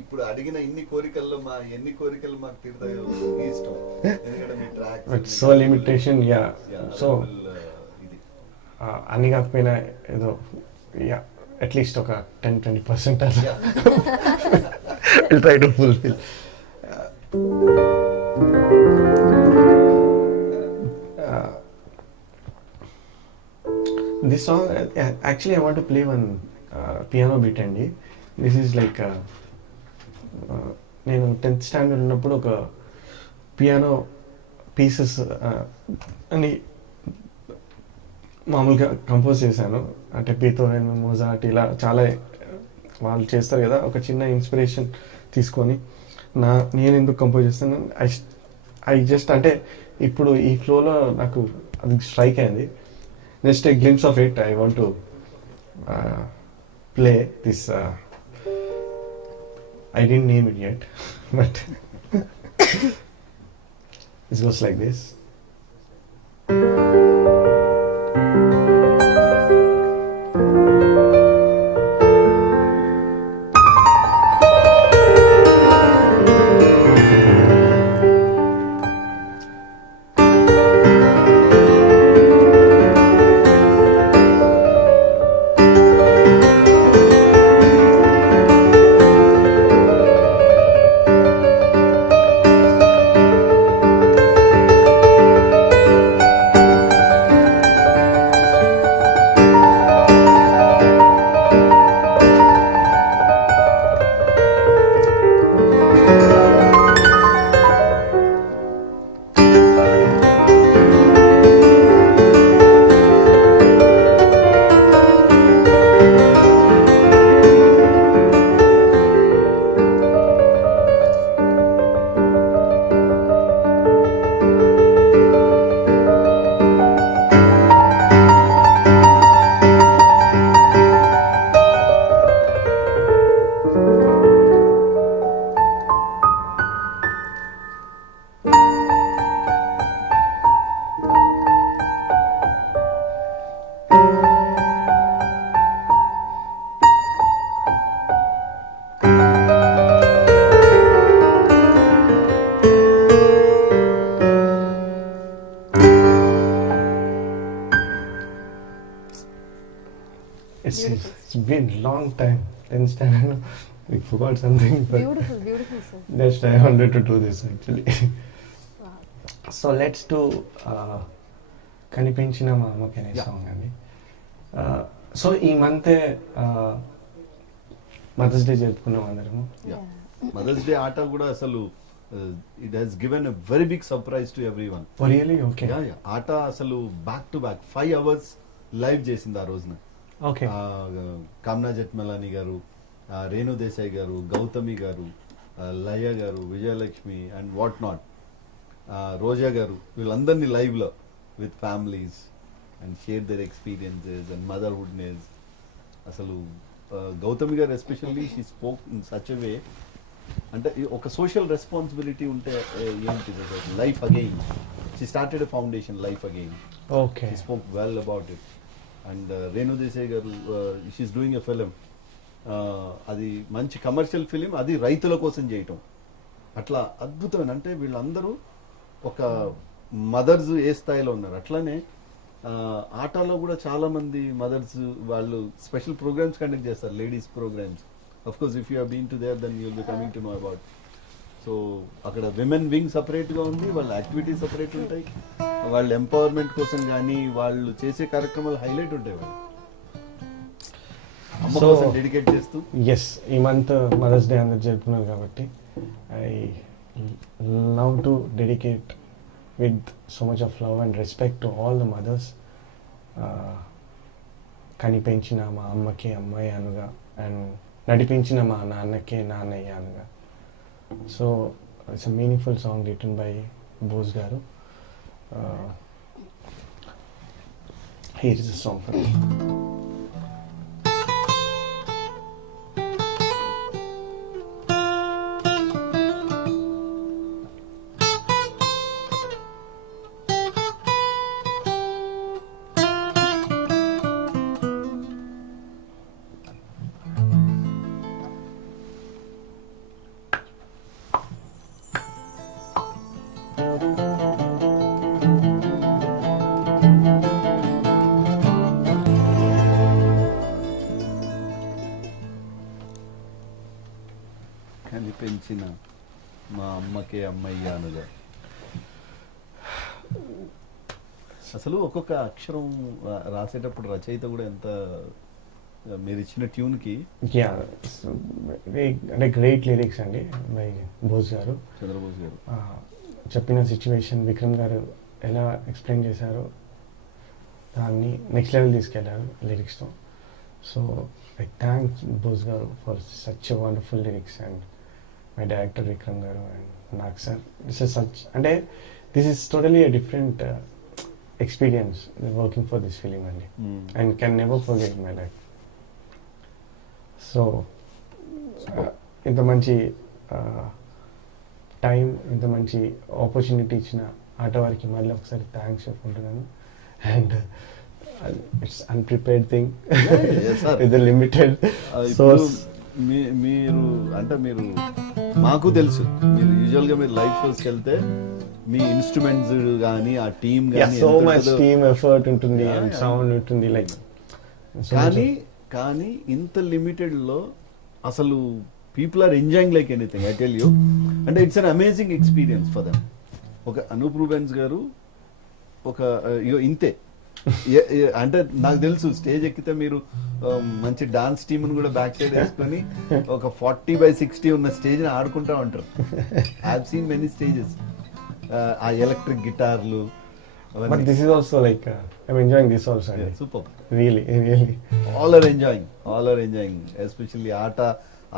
ఇప్పుడు అడిగిన ఇన్ని కోరికల్లో మా ఎన్ని కోరికలు మాకు తీరుతాయో మీ ఇష్టం. ఎందుకంటే మీ track but so limitation, so అన్ని కాకపోయినా ఏదో అట్లీస్ట్ ఒక 10-20% అట్లా will try to fulfil. This song, actually I want to play one piano beat అండి. దిస్ ఈజ్ లైక్ నేను 10th స్టాండర్డ్ ఉన్నప్పుడు ఒక పియానో పీసెస్ అని మామూలుగా కంపోజ్ చేశాను. అంటే బీథోవెన్, మోజార్ట్ ఇలా చాలా వాళ్ళు చేస్తారు కదా, ఒక చిన్న ఇన్స్పిరేషన్ తీసుకొని నేను ఎందుకు కంపోజ్ చేస్తాను, ఐ జస్ట్ అంటే ఇప్పుడు ఈ ఫ్లోలో నాకు అది స్ట్రైక్ అయింది. Just a glimpse of it I want to play this. I didn't name it yet, but it goes like this. it's been long time. 10th standard, we forgot something. But beautiful sir. that's why I wanted to do this actually. Wow. So let's do కనిపించిన మా అమ్మకి అనే Yeah. Song అండి. So ఈ మంతే mothers day జరుపుకున్నాం అందరము. Yeah. Mothers day ATA కూడా అసలు it has given a very big surprise to everyone. Oh really? Okay. ATA అసలు back to back 5 hours live చేసింది ఆ రోజున. Okay. కామ్నా జెట్మలాని గారు, రేణు దేశాయ్ గారు, Gautami garu, Laya garu, Vijayalakshmi and what not, Roja garu, వీళ్ళందరినీ లైవ్ లో with families and share their experiences and motherhood నేస్. అసలు Gautami garu especially she spoke in such a way, అంటే ఒక సోషల్ రెస్పాన్సిబిలిటీ ఉంటే ఏంటిది life again. She started a foundation life again. Okay. She spoke well about it. And Renu Desai garu, she's doing a film. అది మంచి commercial film, అది రైతుల కోసం చేయటం. అట్లా అద్భుతమైన, అంటే వీళ్ళందరూ ఒక మదర్స్ ఏ స్థాయిలో ఉన్నారు. అట్లానే ఆటలో కూడా చాలా మంది మదర్స్ వాళ్ళు స్పెషల్ ప్రోగ్రామ్స్ కండక్ట్ చేస్తారు, ladies programmes. Of course if you have been to there then you will be coming to know about. So అక్కడ విమెన్ వింగ్ సపరేట్ గా ఉంది, వాళ్ళ యాక్టివిటీస్ సపరేట్ ఉంటాయి, వాళ్ళ ఎంపవర్మెంట్ కోసం కానీ వాళ్ళు చేసే కార్యక్రమాలు హైలైట్ ఉంటాయి. వాళ్ళు అమ్మ So- కోసం డెడికేట్ చేస్తూ. ఎస్, ఈ మంత్ మదర్స్ డే అందరు జరుపుకున్నారు కాబట్టి I love to dedicate with so much of love and respect to all the mothers. కనిపించిన మా అమ్మకి అమ్మాయి అనుగా అండ్ నడిపించిన మా నాన్నకి నాన్నయ్య అనుగా. So it's a meaningful song written by Bose garu. Here is a song for me. కనిపించిన మా అమ్మకే అమ్మయ్యానుగా. అసలు ఒక్కొక్క అక్షరం రాసేటప్పుడు రచయిత కూడా ఎంత, మీరు ఇచ్చిన ట్యూన్ కి యా, అంటే గ్రేట్ లిరిక్స్ అండి బై బోస్ గారు. చంద్రబోస్ గారు చెప్పిన సిచ్యువేషన్ విక్రమ్ గారు ఎలా ఎక్స్ప్లెయిన్ చేశారో దాన్ని నెక్స్ట్ లెవెల్ తీసుకెళ్లారు లిరిక్స్తో. So I thank Bose garu for such a wonderful lyrics and my director Vikram garu and నాకు సార్. దిస్ ఇస్ సచ్, అంటే this is totally a different experience working for this film అండి, and can never forget my life. So ఇంత మంచి time, ఇంత మంచి opportunity ఇచ్చిన ఆట వారికి మళ్ళీ ఒకసారి థ్యాంక్స్ చెప్పుకుంటున్నాను. And it's unprepared thing with limited source. మీరు అంటే మీరు మాకు తెలుసు, మీరు యూజువల్ గా మీరు లైవ్ షోస్కి వెళ్తే మీ ఇన్స్ట్రుమెంట్స్ కానీ ఆ టీమ్ కానీ సో మచ్ టీమ్ ఎఫర్ట్ ఉంటుంది అండ్ సౌండ్ ఉంటుంది లైక్. కానీ ఇంత లిమిటెడ్ లో అసలు people are enjoying like anything. I tell you, అంటే it's an amazing experience for them. ఒక అనూప్ రూబెన్స్ గారు ఒక ఇంతే, అంటే నాకు తెలుసు స్టేజ్ ఎక్కితే మీరు మంచి డాన్స్ టీమ్ కూడా బ్యాక్ సైడ్ వేసుకొని ఒక 40/60 ఉన్న స్టేజ్ ని ఆడుకుంటా ఉంటారు. I have seen many stages, ఆ electric గిటార్లు. But this is also like I'm enjoying this also. Super. Really. All are enjoying. Especially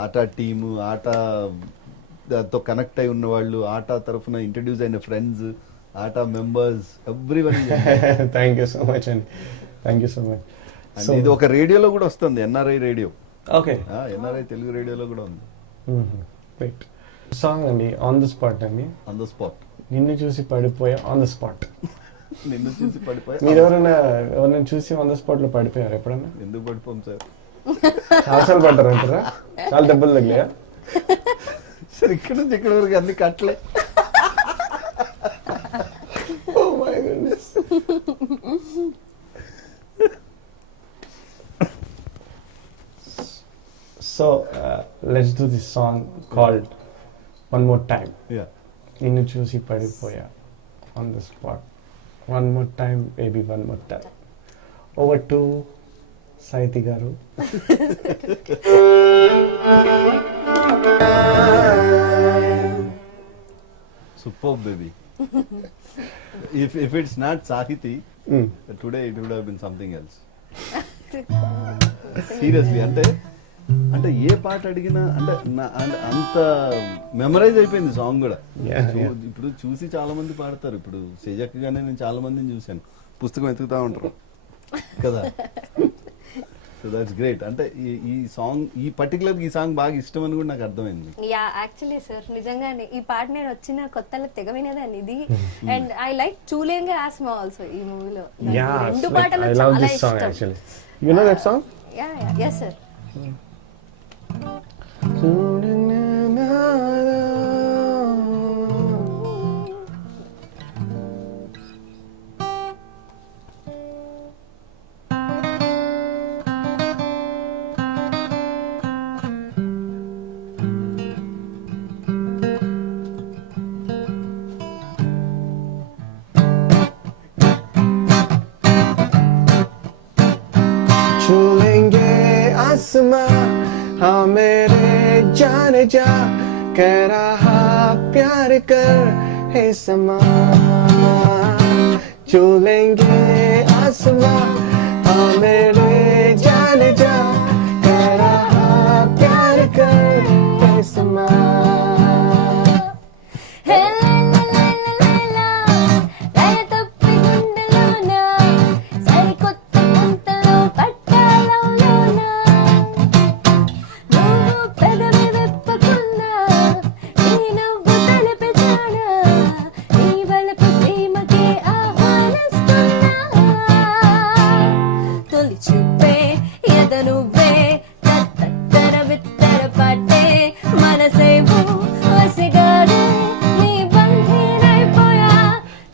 ఆట టీము, ఆటతో కనెక్ట్ అయి ఉన్న వాళ్ళు, ఆట తరఫున ఇంట్రడ్యూస్ అయిన ఫ్రెండ్స్, ఆట members, everyone. Thank you so much అండి, థ్యాంక్ యూ సో మచ్. ఇది ఒక రేడియోలో కూడా వస్తుంది, NRI radio. Okay, NRI Telugu రేడియోలో కూడా ఉంది. రైట్. సాంగ్ అండి ఆన్ ద స్పాట్ అండి. On the spot. నిన్ను చూసి పడిపోయా ఆన్ ద స్పాట్. నిన్ను చూసి పడిపోయా. మీరు ఎవరైనా చూసి ఆన్ ద స్పాట్ లో పడిపోయారు ఎప్పుడన్నా? ఎందుకు పడిపోం సార్? చాలాసార్లు పడ్డారు అంటారా? చాలా దెబ్బలు తగిలాయా? సార్ ఇక్కడ నుంచి ఇక్కడ వరకు అన్ని కట్టలే. Oh my goodness. So let's do this song called One More Time. Yeah. నిన్ను చూసి పడిపోయా on the spot. One more time, baby, one more time. Over to Saiti garu. Superb, baby. If it's not Sahiti, today it would have been something else. Seriously అంటే ఏ పాట అడిగినా అంటే అంత memorise అయిపోయింది song కూడా. ఇప్పుడు చూసి చాలా మంది పాడతారు. ఇప్పుడు సేజక్కగానే నేను చాలా మందిని చూశాను, పుస్తకం ఎత్తుకుతా ఉంటారు కదా. So that's great. అంటే ఈ సాంగ్ ఈ పర్టికులర్ ఈ సాంగ్ బాగా ఇష్టం అని కూడా నాకు అర్థమైంది. యా యాక్చువల్లీ సార్ నిజంగానే ఈ పాట నేను వచ్చిన కొత్తలో తెగ వినేదాన్ని ఇది. అండ్ ఐ లైక్ చూలేంగా ఆస్మా ఆల్సో ఈ మూవీలో. రెండు పాటలు చాలా ఇష్టం. You know that song? Yeah, yes sir. छूलेंगे आसमां हाँ मेरे जाने जा, कह रहा प्यार कर है समा. छूलेंगे आसमां हाँ मेरे जाने जा, कह रहा प्यार कर है समा.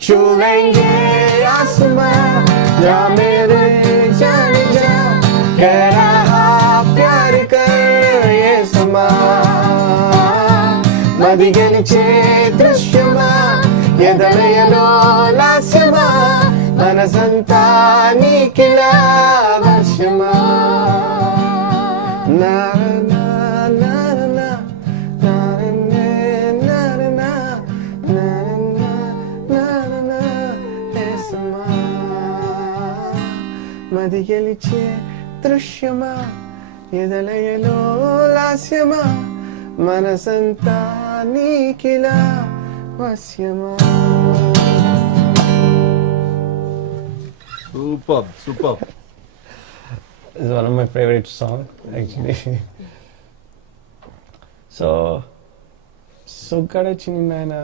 छूलेंगे आसमां या मेरे जाने जा, कह रहा प्यार कर ये समा. మది గెలిచే దృశ్యమా ఎదలయలో లాస్యమా, మనసంతా నీకిలా వశ్యమా. నా నా నా నా నా నా నా నా నా మది గెలిచే దృశ్యమా ఎదలయలో లాస్యమా, మనసంతా నీకిలా వశ్యమా. Superb. It's one of my favorite songs actually. So Suggada Chinni Naina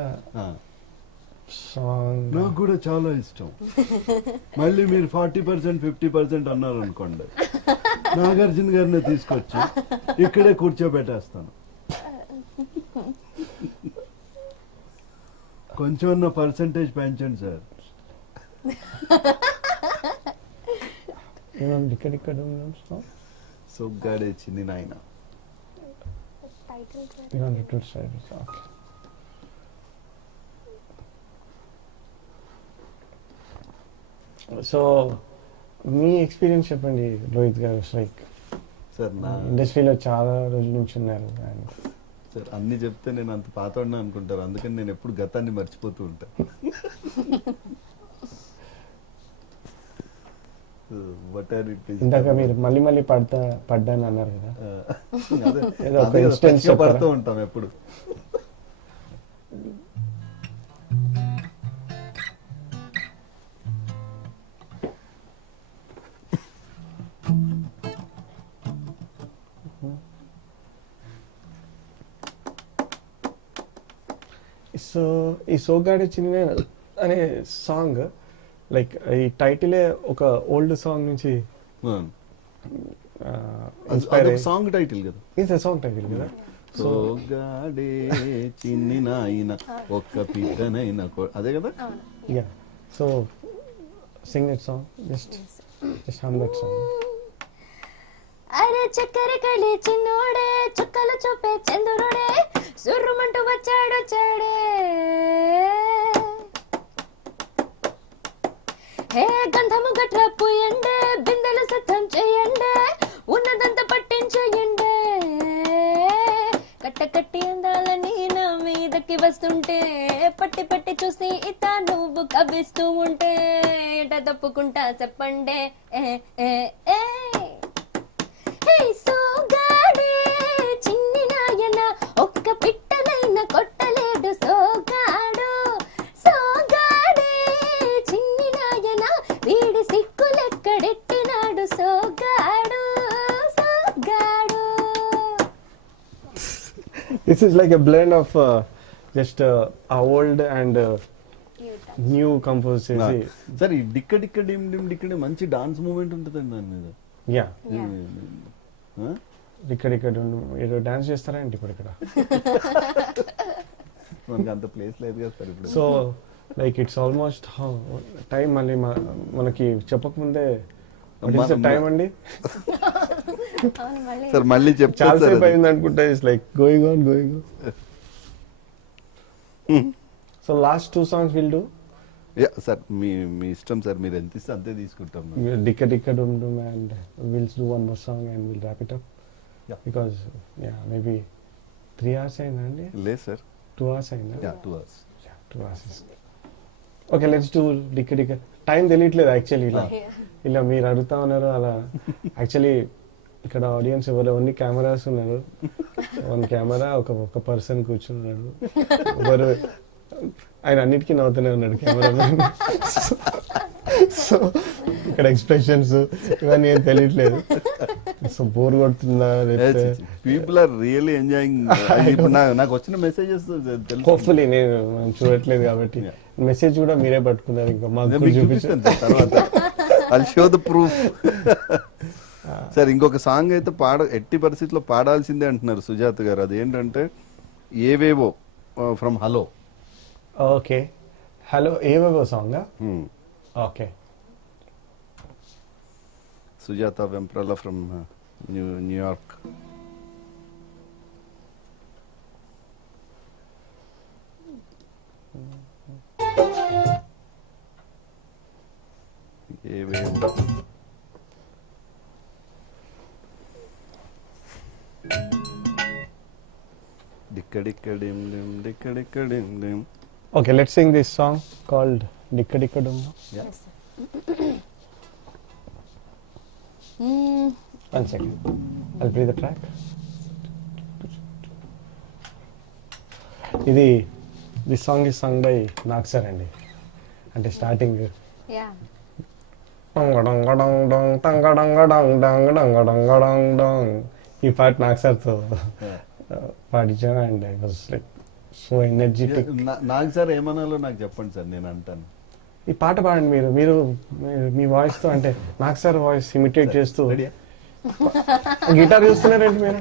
song. నాకు కూడా చాలా ఇష్టం. మళ్ళీ మీరు 40% 50% అన్నారు అనుకోండి, నాగార్జున గారిని తీసుకొచ్చి ఇక్కడే కూర్చోబెట్టేస్తాను. కొంచెం పర్సంటేజ్ పెంచండి సార్. ఇక్కడ song. సొగ్గాడే చిన్ని నాయన. You want to say it? Okay. So me experience చెప్పండి రోహిత్ గారు. లైక్ సార్ నా ఇండస్ట్రీలో చాలా రోజుల నుంచి ఉన్నారు. సార్ అన్ని చెప్తే నేను అంత పాతోడినా అనుకుంటారు, అందుకని నేను ఎప్పుడు గతాన్ని మర్చిపోతూ ఉంటాను. ఇందాక మీరు మళ్ళీ మళ్ళీ పడ్డాను అన్నారు కదా, ఏదో ఒక అదే ఇన్స్టెన్స్ పచ్చిగా పడుతూ ఉంటాం ఎప్పుడు. సో ఈ సోగ్గాడే చిన్న అనే సాంగ్ లైక్ ఈ టైటిలే ఒక ఓల్డ్ సాంగ్ నుంచి సాంగ్ టైటిల్ కదా, ఇది సాంగ్ టైటిల్ కదా. సోగ్గాడే చిన్ని నాయన ఒక్క పిట్టనైన అదే కదా. Yeah so sing that song, just hum that song. అరే అరే చక్కెర కళి చిన్నోడే చుక్కలు చూపే చంద్రుడే సుర్రుమంటూ వచ్చాడే హే గంధము గట్ర పూయండే బిందెలు సిద్ధం చేయండే ఉన్నదంతా పట్టించేయండే కట్టి అందాలని నా మీదకి వస్తుంటే పట్టి పట్టి చూసి ఇత నువ్వు కవ్విస్తూ ఉంటే ఎట తప్పుకుంటా చెప్పండే సోగాడే చిన్ని నాయన ఒక్క పిట్టనైనా కొట్టలేడు సోగాడు సోగాడే చిన్ని నాయన వీడి సిక్కులెక్కడెట్టినాడు సోగాడు సోగాడు. This is like a blend of just old and new composers. Sir ఈ డిక్క డిక్క డిమ్ డిమ్ డిక్క డిమ్ మంచి డాన్స్ మూమెంట్ ఉంటుందండి దాని మీద. Yeah. ఆ? ఇక్కడ మీరు డాన్స్ చేస్తారా ఏంటి ఇప్పుడు ఇక్కడ? మనకి అంత ప్లేస్ లేదు కదా సార్ ఇప్పుడు. So like it's almost time మళ్ళీ మనకి చెప్పకముందే టైం అండి అవును మళ్ళీ సార్ మళ్ళీ చాలా చెప్తాను సేపు అయింది అనుకుంటా. It's like going on. So last 2 songs will do. Sir మీ మీ ఇష్టం సార్, మీరు ఎంత ఇస్తే అంతే తీసుకుంటాం. Dikka Dikka Dum Dum, and we'll do one more song and we'll wrap it up. Yeah. Because maybe 3 hours అయిందండి. లేదు సార్. 2 hours అయిందా? 2 hours. Yeah, 2 hours. Okay, let's do Dikka Dikka. Time తెలియట్లేదు actually. ఇలా మీరు అడుగుతా ఉన్నారు అలా. Actually ఇక్కడ ఆడియన్స్ ఎవరు ఓన్లీ కెమెరాస్ ఉన్నారు. 1 కెమెరా ఒక పర్సన్ కూర్చున్నాడు. ఎవరు ఆయన అన్నిటికీ నవ్వుతూనే ఉన్నాడు కెమెరామెన్. సో ఇక్కడ ఎక్స్ప్రెషన్స్ ఇవన్నీ ఏం తెలియట్లేదు. సో బోర్ కొడుతుందా లేకపోతే పీపుల్ ఆర్ రియల్లీ ఎంజాయింగ్. ఇప్పుడు నాకు వచ్చిన మెసేజెస్ హోప్ఫుల్లీ మనం చూడట్లేదు కాబట్టి మెసేజ్ కూడా మీరే పట్టుకున్నారు. ఇంకా మాకు చూపిస్తాను తర్వాత. I'll show the proof. Sir ఇంకొక సాంగ్ అయితే ఎట్టి పరిస్థితిలో పాడాల్సిందే అంటున్నారు సుజాత గారు. అదేంటంటే ఏవేవో ఫ్రమ్ హలో. ఓకే, హలో ఏవేవో song. Okay, Sujatha Vemprala from New York. ఏవేవో డిక్కడిక్కడిం డిం డిక్కడిక్కడిం డిం. okay, let's sing this song called Dikka Dikka Dum Dum. Yeah. One second, I'll play the track. This song is sung by Naksar అండి. అంటే starting yeah ఈ పాట నాక్సర్తో పాడించాను. And I was like so energetic. నాకు sir ఏమనాలో నాకు చెప్పండి సార్, నేను అంటాను. ఈ పాట పాడండి మీరు మీ వాయిస్ తో. అంటే నాక్సర్ వాయిస్ ఇమిటేట్ చేస్తూ. గిటార్ చూస్తున్నారండి మీరు?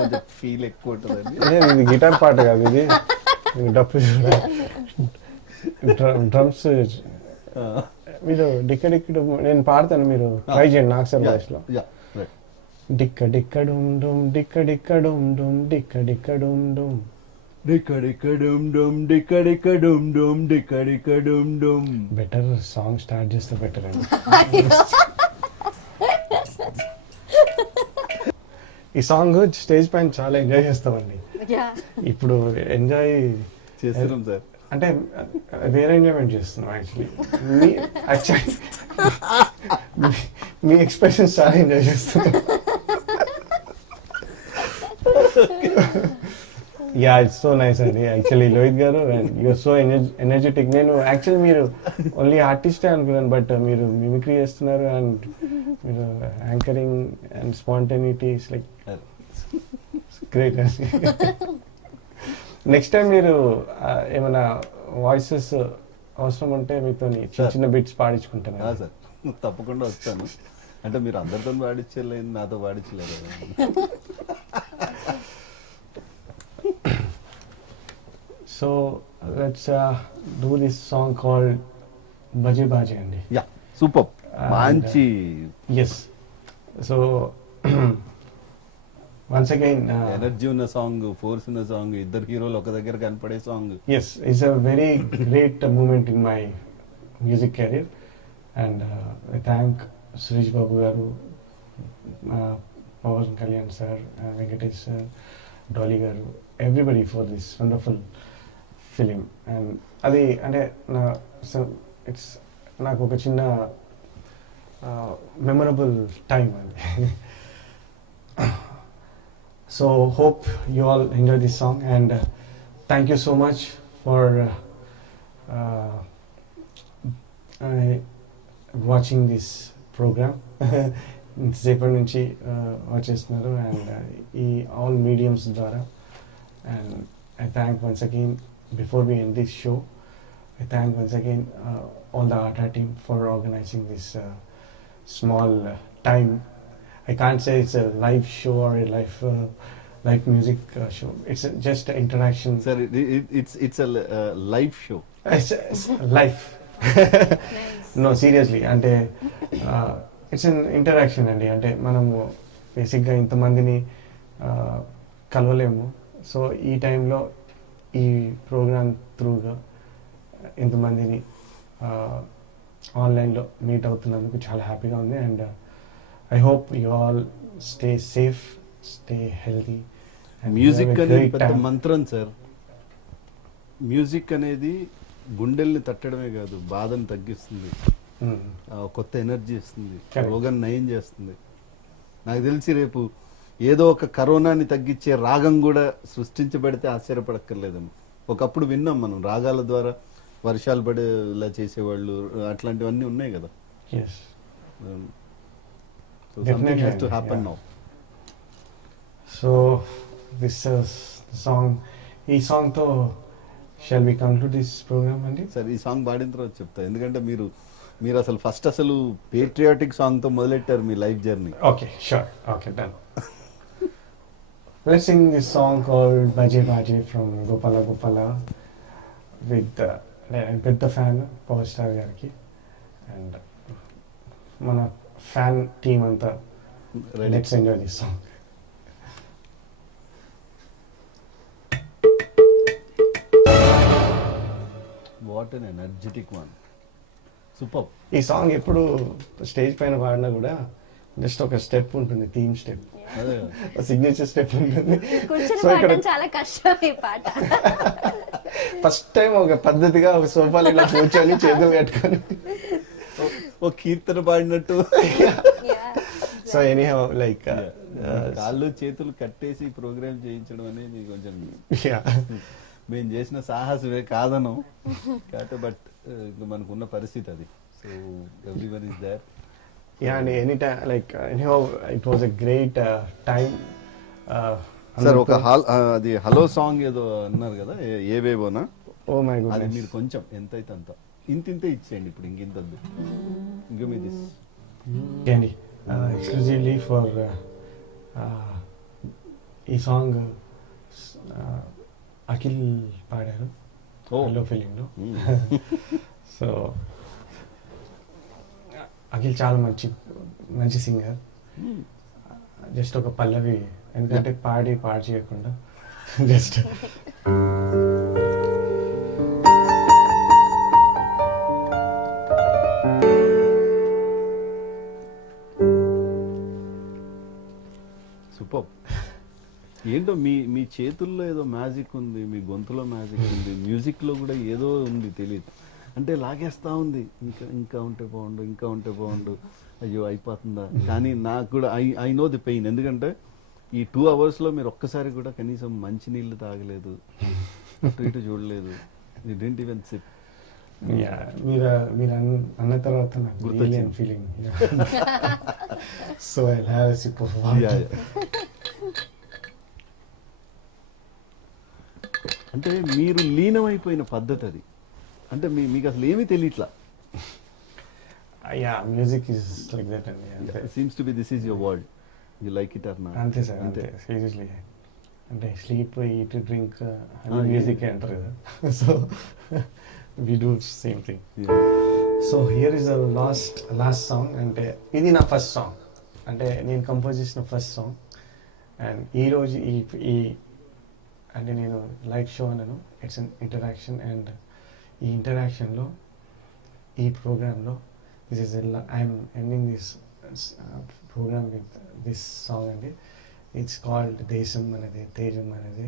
కొంచెం ఫీల్ ఎక్కువ ఉంటుందండి. ఇది గిటార్ పాట కాదు, ఇది డప్పు డ్రమ్స్. మీరు డిక్క డిక్క నేను పాడతాను, మీరు ట్రై చేయండి నాక్సర్ వాయిస్ లో. డిక్క డిక్క డుమ్ డుమ్ డిక్క డిక్క డుమ్ డుమ్ డిక్క డిక్క డుమ్ డుమ్ డిక్కడిక్క డుమ్ డుమ్ డిక్కడిక్క డుమ్ డుమ్ డిక్కడిక్క డుమ్ డుమ్. బెటర్ సాంగ్ స్టార్ట్ చేస్తే బెటర్ అండి. ఈ సాంగ్ స్టేజ్ పైన చాలా ఎంజాయ్ చేస్తామండి. ఇప్పుడు ఎంజాయ్ చేస్తున్నాం సార్. అంటే వేరే ఎంజాయ్మెంట్ చేస్తున్నాం యాక్చువల్లీ. మీ ఎక్స్ప్రెషన్స్ చాలా ఎంజాయ్ చేస్తున్నాం. యా, ఇట్స్ సో నైస్ అండి యాక్చువల్లీ లోహిత్ గారు. And you are so energetic. నేను యాక్చువల్లీ మీరు ఓన్లీ ఆర్టిస్టే అనుకున్నాను, బట్ మీరు మిమిక్రీ చేస్తున్నారు అండ్ మీరు anchoring and spontaneity is like great అండి. నెక్స్ట్ టైం మీరు ఏమైనా వాయిసెస్ అవసరం ఉంటే మీతో చిన్న చిన్న బిట్స్ పాడించుకుంటాను సార్. తప్పకుండా వస్తాను. అంటే మీరు అందరితో పాడించలేదు, నాతో పాడించలేదు. So let's do this song called బజే బాజే అండి. Yeah, super. మంచి. Yes. So once again, energy ఉన్న సాంగ్, ఫోర్స్ ఉన్న సాంగ్, ఇద్దరు హీరోలు ఒక దగ్గర కనపడే song. yes, it's a very great moment in my music career, and I thank Suresh Babu garu, Pawan Kalyan sir, Venkatesh sir, Dolly garu, everybody for this wonderful film. And అది అంటే it's నాకు ఒక చిన్న memorable time అది. So hope you all enjoy this song, and thank you so much for watching this program. ఇంతసేపటి నుంచి watch చేస్తున్నారు, and ఈ ఆల్ మీడియమ్స్ ద్వారా. And I thank once again, before we end this show, I thank once again all the ATA team for organizing this small time. I can't say it's a live show or a live music show. It's just an interaction. Sir, it's a live show. It's live. No, seriously. అంటే it's an interaction అండి. అంటే మనము బేసిక్గా ఇంతమందిని కలవలేము. So ఈ టైంలో ఈ programme త్రూగా ఇంతమందిని ఆన్లైన్లో మీట్ అవుతున్నందుకు చాలా హ్యాపీగా ఉంది. And I hope you all stay safe, stay healthy. Music అనేది పెద్ద మంత్రం సార్. మ్యూజిక్ అనేది గుండెల్ని తట్టడమే కాదు, బాధను తగ్గిస్తుంది, కొత్త ఎనర్జీ ఇస్తుంది, రోగాన్ని నయం చేస్తుంది. నాకు తెలిసి రేపు ఏదో ఒక కరోనాని తగ్గించే రాగం కూడా సృష్టించబడితే ఆశ్చర్యపడక్కర్లేదేమో. ఒకప్పుడు విన్నాం మనం, రాగాల ద్వారా వర్షాలు పడేలా చేసేవాళ్ళు, అట్లాంటివన్నీ ఉన్నాయి కదా. సో దిస్ సాంగ్, ఈ సాంగ్ తో shall we conclude this programme అండి. సరే, ఈ సాంగ్ పాడిన తర్వాత చెప్తా, ఎందుకంటే మీరు అసలు ఫస్ట్ అసలు పేట్రియాటిక్ సాంగ్ తో మొదలెట్టారు మీ life journey. Okay, sure, okay, done. Let's sing this song called Baje Baje from Gopala Gopala with పెద్ద ఫ్యాన్ పవర్ స్టార్ గారికి, అండ్ మన ఫ్యాన్ టీమ్ అంతా. Let's enjoy this song. What an energetic one, super. ఈ song ఎప్పుడు stage పైన పాడినా కూడా just ఒక స్టెప్ ఉంటుంది, థీమ్ స్టెప్, సిగ్నేచర్ స్టెప్ ఉంటుంది. సో ఇక్కడ చాలా కష్టం ఈ పాట. ఫస్ట్ టైం ఒక పద్ధతిగా ఒక సోఫాలు ఇలా కూర్చొని చేతులు కట్టుకొని ఓ కీర్తన పాడినట్టు. సో ఎనీహౌ లైక్ కాళ్ళు చేతులు కట్టేసి ప్రోగ్రామ్ చేయించడం అనేది కొంచెం మేము చేసిన సాహసమే కాదను కాదు, బట్ మనకున్న పరిస్థితి అది. So everyone is there. Yeah, and anytime, like anyhow, it was a great time. Sir, ఒక అది హలో సాంగ్ ఏదో అన్నారు కదా, ఏవేవోనా? ఓ మై గాడ్, అది మీరు కొంచెం ఎంతైతే అంత ఇంతే ఇచ్చేయండి, ఇప్పుడు ఇంకింతద్దు. Give me this. అండి ఎక్స్క్లూజివ్లీ ఫర్ ఈ సాంగ్ అఖిల్ పాడారు హలో ఫిలింలో. సో అఖిల్ చాలా మంచి సింగర్. జస్ట్ ఒక పల్లవి, ఎందుకంటే పాడి చేయకుండా జస్ట్ సూపర్. ఏంటో మీ చేతుల్లో ఏదో మ్యాజిక్ ఉంది, మీ గొంతులో మ్యాజిక్ ఉంది, మ్యూజిక్ లో కూడా ఏదో ఉంది, తెలియదు. అంటే లాగేస్తా ఉంది, ఇంకా ఉంటే బాగుండు, అయ్యో అయిపోతుందా. కానీ నాకు కూడా ఐ నో ది పెయిన్, ఎందుకంటే ఈ 2 hours లో మీరు ఒక్కసారి కూడా కనీసం మంచి నీళ్లు తాగలేదు, అటు ఇటు చూడలేదు. You didn't even SIP. మీరు అన్న తర్వాత నాకు గుర్తొచ్చింది feeling. So I have a sip of water. అంటే మీరు లీనమైపోయిన పద్ధతి అది. అంటే మీకు అసలు ఏమీ తెలియట్లా. మ్యూజిక్ ఇస్ లైక్ దట్ అండి. Seems to be this is your world. You like it or not? అంతే సార్, అంతే. సీరియస్లీ, అంటే స్లీప్, ఈట్, డ్రింక్ మ్యూజిక్ అంటారు కదా. So we do same thing. So here is the last song. అంటే ఇది నా ఫస్ట్ సాంగ్ అంటే నేను కంపోజ్ చేసిన ఫస్ట్ సాంగ్. అండ్ ఈరోజు ఈ అంటే నేను లైట్ షో అన్నాను, ఇట్స్ అన్ ఇంటరాక్షన్. అండ్ ఈ ఇంటరాక్షన్లో ఈ ప్రోగ్రాంలో this is I'm ending this programme with this song అండి. ఇట్స్ కాల్డ్ దేశం అనేది తేజం అనేది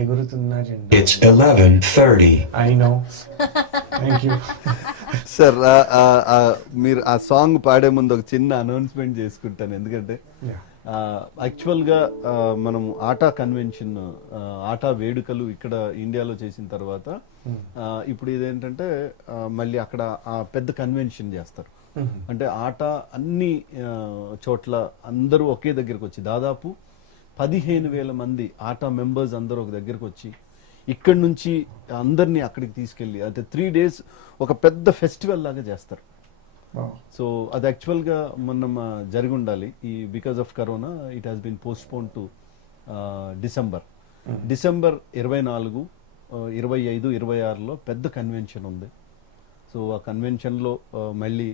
ఎగురుతున్న జెండా. It's 11:30. I know. Thank you. Sir మీరు ఆ సాంగ్ పాడే ముందు ఒక చిన్న అనౌన్స్మెంట్ చేసుకుంటాను. ఎందుకంటే యాక్చువల్గా మనం ఆటా కన్వెన్షన్, ఆటా వేడుకలు ఇక్కడ ఇండియాలో చేసిన తర్వాత ఇప్పుడు ఇదేంటంటే మళ్ళీ అక్కడ పెద్ద కన్వెన్షన్ చేస్తారు. అంటే ఆట అన్ని చోట్ల అందరూ ఒకే దగ్గరకు వచ్చి దాదాపు 15,000 మంది ఆటా మెంబర్స్ అందరూ ఒక దగ్గరకు వచ్చి ఇక్కడి నుంచి అందరినీ అక్కడికి తీసుకెళ్ళి అంటే 3 days ఒక పెద్ద ఫెస్టివల్ లాగా చేస్తారు. సో అది యాక్చువల్గా మొన్న జరిగి ఉండాలి. ఈ because of corona it has been postpone to December 24, 25, 26లో పెద్ద కన్వెన్షన్ ఉంది. సో ఆ కన్వెన్షన్లో మళ్ళీ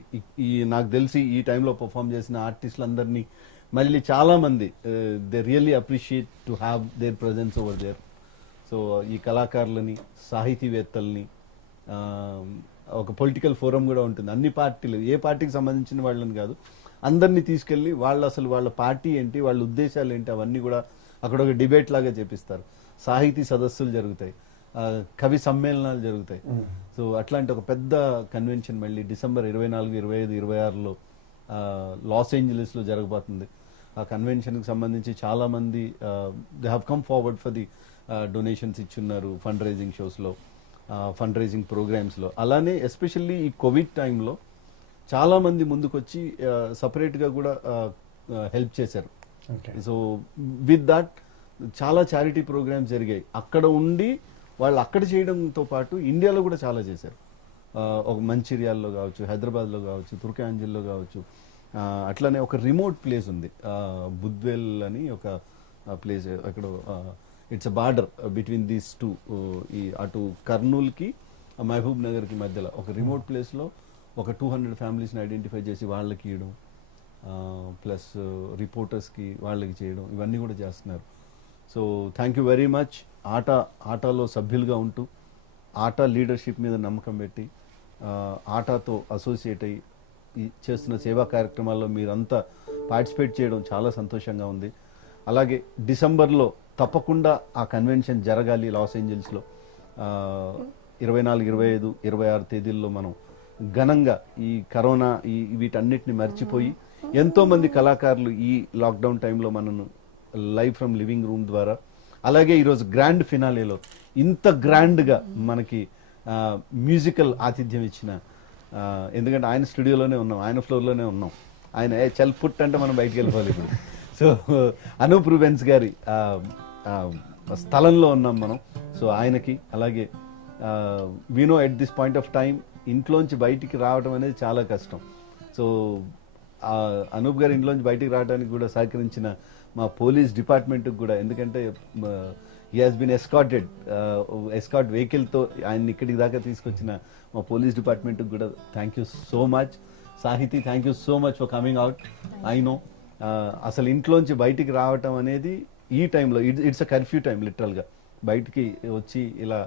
ఈ నాకు తెలిసి ఈ టైంలో పర్ఫామ్ చేసిన ఆర్టిస్టులందరినీ మళ్ళీ చాలా మంది they really appreciate to have there presence over there. So ఈ కళాకారులని, సాహితీవేత్తల్ని, ఒక పొలిటికల్ ఫోరం కూడా ఉంటుంది. అన్ని పార్టీలు, ఏ పార్టీకి సంబంధించిన వాళ్ళని కాదు, అందరినీ తీసుకెళ్లి వాళ్ళు అసలు వాళ్ళ పార్టీ ఏంటి, వాళ్ళ ఉద్దేశాలు ఏంటి అవన్నీ కూడా అక్కడ ఒక డిబేట్ లాగా చేపిస్తారు. సాహితీ సదస్సులు జరుగుతాయి, కవి సమ్మేళనాలు జరుగుతాయి. సో అట్లాంటి ఒక పెద్ద కన్వెన్షన్ మళ్ళీ డిసెంబర్ 24, 25, 26లో లాస్ ఏంజలీస్ లో జరగబోతుంది. ఆ కన్వెన్షన్ కి సంబంధించి చాలా మంది they have come forward for the donations ఇచ్చున్నారు ఫండ్ రైజింగ్ షోస్ లో, ఫండ్ రైజింగ్ ప్రోగ్రామ్స్ లో. అలానే ఎస్పెషల్లీ ఈ కోవిడ్ టైంలో చాలా మంది ముందుకొచ్చి సపరేట్ గా కూడా హెల్ప్ చేశారు. సో విత్ దట్ చాలా చారిటీ ప్రోగ్రామ్స్ జరిగాయి. అక్కడ ఉండి వాళ్ళు అక్కడ చేయడంతో పాటు ఇండియాలో కూడా చాలా చేశారు. ఒక మంచిర్యాలలో కావచ్చు, హైదరాబాద్లో కావచ్చు, తుర్కాంజల్లో కావచ్చు. అట్లానే ఒక రిమోట్ ప్లేస్ ఉంది, బుద్వేల్ అని ఒక ప్లేస్. అక్కడ it's a border between these two, ఈ అటు కర్నూల్కి మహబూబ్ నగర్కి మధ్యలో ఒక రిమోట్ ప్లేస్లో ఒక 200 ఫ్యామిలీస్ని ఐడెంటిఫై చేసి వాళ్ళకి ఇవ్వడం, ప్లస్ రిపోర్టర్స్కి వాళ్ళకి చేయడం, ఇవన్నీ కూడా చేస్తున్నారు. So thank you very much. ఆటాలో సభ్యులుగా ఉంటూ ఆటా లీడర్షిప్ మీద నమ్మకం పెట్టి ఆటాతో అసోసియేట్ అయ్యి చేస్తున్న సేవా కార్యక్రమాల్లో మీరంతా పార్టిసిపేట్ చేయడం చాలా సంతోషంగా ఉంది. అలాగే డిసెంబర్లో తప్పకుండా ఆ కన్వెన్షన్ జరగాలి లాస్ ఏంజల్స్లో. 24, 25, 26 తేదీల్లో మనం ఘనంగా ఈ కరోనా వీటన్నిటిని మర్చిపోయి ఎంతో మంది కళాకారులు ఈ లాక్డౌన్ టైంలో మనను లైవ్ ఫ్రమ్ లివింగ్ రూమ్ ద్వారా, అలాగే ఈరోజు గ్రాండ్ ఫినాలేలో ఇంత గ్రాండ్గా మనకి మ్యూజికల్ ఆతిథ్యం ఇచ్చిన, ఎందుకంటే ఆయన స్టూడియోలోనే ఉన్నాం, ఆయన ఫ్లోర్లోనే ఉన్నాం, ఆయన చల్ పుట్ అంటే మనం బయటికి వెళ్ళిపోవాలి ఇప్పుడు. సో అనూప్ రూబెన్స్ గారి స్థలంలో ఉన్నాం మనం. సో ఆయనకి, అలాగే we know at this point of time ఇంట్లోంచి బయటికి రావడం అనేది చాలా కష్టం. సో అనూప్ గారి ఇంట్లోంచి బయటికి రావడానికి కూడా సహకరించిన మా పోలీస్ డిపార్ట్మెంట్కి కూడా, ఎందుకంటే హీ హాస్ బీన్ ఎస్కార్ట్ వెహికల్తో ఆయన ఇక్కడికి దాకా తీసుకొచ్చిన మా పోలీస్ డిపార్ట్మెంట్కి కూడా థ్యాంక్ యూ సో మచ్. సాహితీ, thank you so much for coming out. I know అసలు ఇంట్లోంచి బయటికి రావటం అనేది ఈ టైంలో ఇట్స్ అ కర్ఫ్యూ టైం. లిటరల్గా బయటికి వచ్చి ఇలా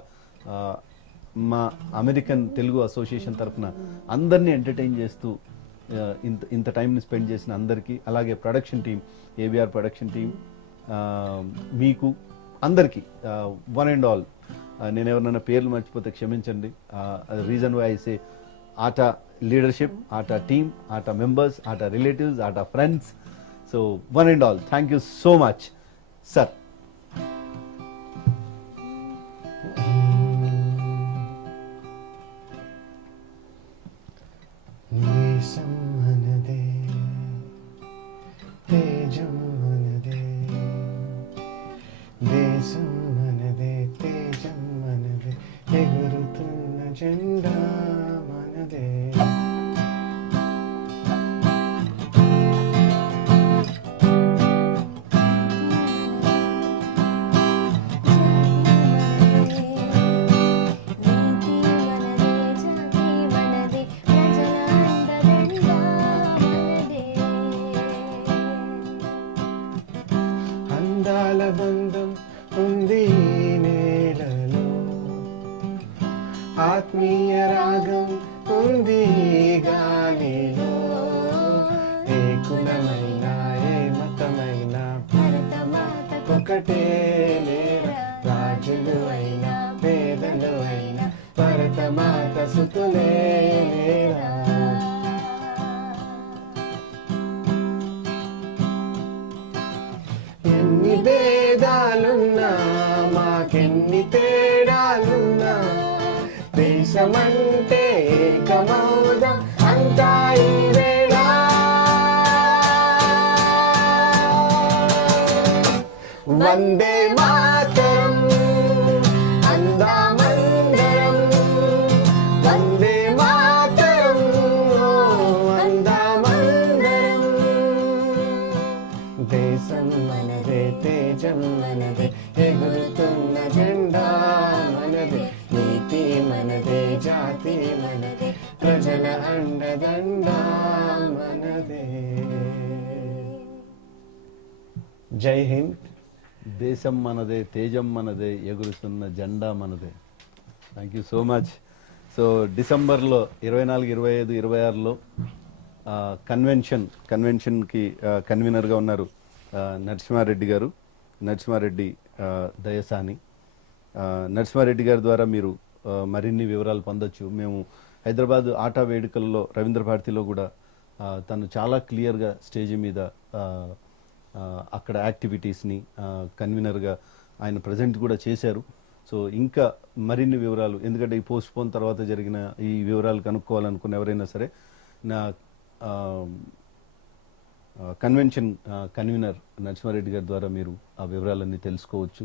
మా అమెరికన్ తెలుగు అసోసియేషన్ తరఫున అందరినీ ఎంటర్టైన్ చేస్తూ ఇంత టైంని స్పెండ్ చేసిన అందరికీ, అలాగే production team, ABR production team, మీకు అందరికీ వన్ అండ్ ఆల్, నేను ఎవరినైనా పేర్లు మర్చిపోతే క్షమించండి. Reason why I say ATA leadership, ATA team, ATA members, ATA relatives, ATA friends. So one and all thank you so much sir. దేశం మనదే, తేజం మనదే, దేశం మనదే, తేజం మనదే, ఎగురుతున్న జెండా మనదే. అందాల బంధం ఉంది ఈ నేలలో, ఆత్మీయ రాగం ఉంది ఈ గాలిలో. ఏ కులమైనా ఏ మతమైనా భరతమాత ఒకటే లేరా, రాజులు అయినా పేదలు అయినా భరతమాత సుతులే లేరా. ఎన్ని భేదాలున్నా మాకెన్ని తేడాలున్నా, దేశమంటే ఏకమౌదం అంతా ఈ వేళ. వందే మాతరం అందామందరం, వందే మాతరం అందామందరం. దేశం మనదే, తేజం మనదే, ఎగురుతున్న జెండా మనదే, నీతి మనదే, జాతి మనదే, ప్రజల అండదండ మనదే. జై హింద్. దేశం మనదే, తేజం మనదే, ఎగురుతున్న జెండా మనదే. Thank you so much. So డిసెంబర్లో 24, 25, 26లో కన్వెన్షన్కి కన్వీనర్గా ఉన్నారు నరసింహారెడ్డి గారు, నరసింహారెడ్డి దయసాని. నరసింహారెడ్డి గారి ద్వారా మీరు మరిన్ని వివరాలు పొందొచ్చు. మేము హైదరాబాద్ ఆటా వేడుకల్లో రవీంద్ర భారతిలో కూడా తను చాలా క్లియర్గా స్టేజ్ మీద అక్కడ యాక్టివిటీస్ని కన్వీనర్గా ఆయన ప్రజెంట్ కూడా చేశారు. సో ఇంకా మరిన్ని వివరాలు, ఎందుకంటే ఈ పోస్ట్ పోన్ తర్వాత జరిగిన ఈ వివరాలు కనుక్కోవాలనుకున్న ఎవరైనా సరే నా కన్వెన్షన్ కన్వీనర్ నరసింహారెడ్డి గారి ద్వారా మీరు ఆ వివరాలన్నీ తెలుసుకోవచ్చు.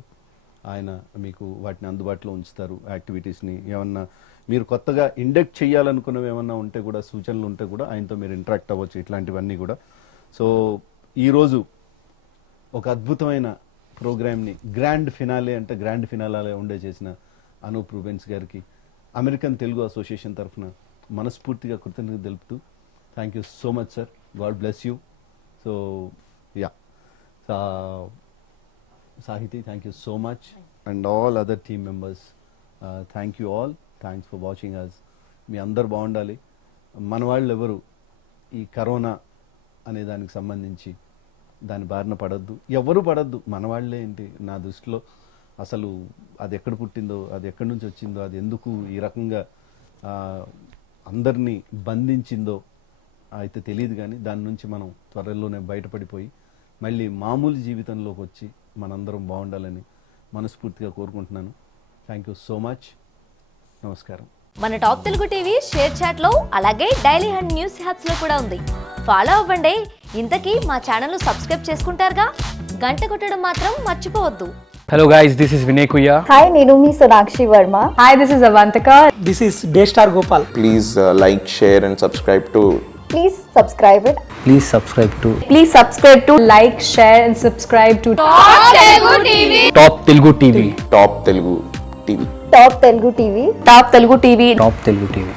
ఆయన మీకు వాటిని అందుబాటులో ఉంచుతారు. యాక్టివిటీస్ని ఏమన్నా మీరు కొత్తగా ఇండక్ట్ చేయాలనుకున్నవి ఏమన్నా ఉంటే కూడా, సూచనలు ఉంటే కూడా ఆయనతో మీరు ఇంటరాక్ట్ అవ్వచ్చు, ఇట్లాంటివన్నీ కూడా. సో ఈరోజు ఒక అద్భుతమైన ప్రోగ్రామ్ని గ్రాండ్ ఫినాలే అంటే గ్రాండ్ ఫినాలే ఉండే చేసిన అనూప్ రూబెన్స్ గారికి అమెరికన్ తెలుగు అసోసియేషన్ తరఫున మనస్ఫూర్తిగా కృతజ్ఞతలు తెలుపుతూ thank you so much sir, God bless you. So yeah Sahithi, thank you so much, and all other team members thank you all. Thanks for watching us. మీ అందరు బాగుండాలి. మన వాళ్ళు ఎవరు ఈ కరోనా అనే దానికి సంబంధించి దాని బారిన పడద్దు, ఎవరు పడద్దు. మన వాళ్ళే ఏంటి, నా దృష్టిలో అసలు అది ఎక్కడ పుట్టిందో, అది ఎక్కడి నుంచి వచ్చిందో, అది ఎందుకు ఈ రకంగా అందరినీ బంధించిందో అయితే తెలియదు. కానీ దాని నుంచి మనం త్వరలోనే బయటపడిపోయి మళ్ళీ మామూలు జీవితంలోకి వచ్చి మనందరం బాగుండాలని మనస్ఫూర్తిగా కోరుకుంటున్నాను. Thank you so much. నమస్కారం. మన top Telugu TV ShareChat లో, అలాగే డైలీ హండ్ న్యూస్ హ్యాప్స్ లో కూడా ఉంది. ఫాలో అవ్వండి. ఇంతకీ మా ఛానల్ సబ్స్క్రైబ్ చేసుకుంటారుగా, గంట కొట్టడం మాత్రం మర్చిపోవద్దు. Hello guys, this is Vinay Kuya. Hi, Nirumi Sonakshi Verma. Hi, this is Avantika. This is Daystar Gopal. Please like, share and subscribe to. Please subscribe it. Please subscribe to Please subscribe to, like, share and subscribe to Top Telugu TV. Top Telugu TV. Top Telugu TV. Top Telugu TV. Top Telugu TV.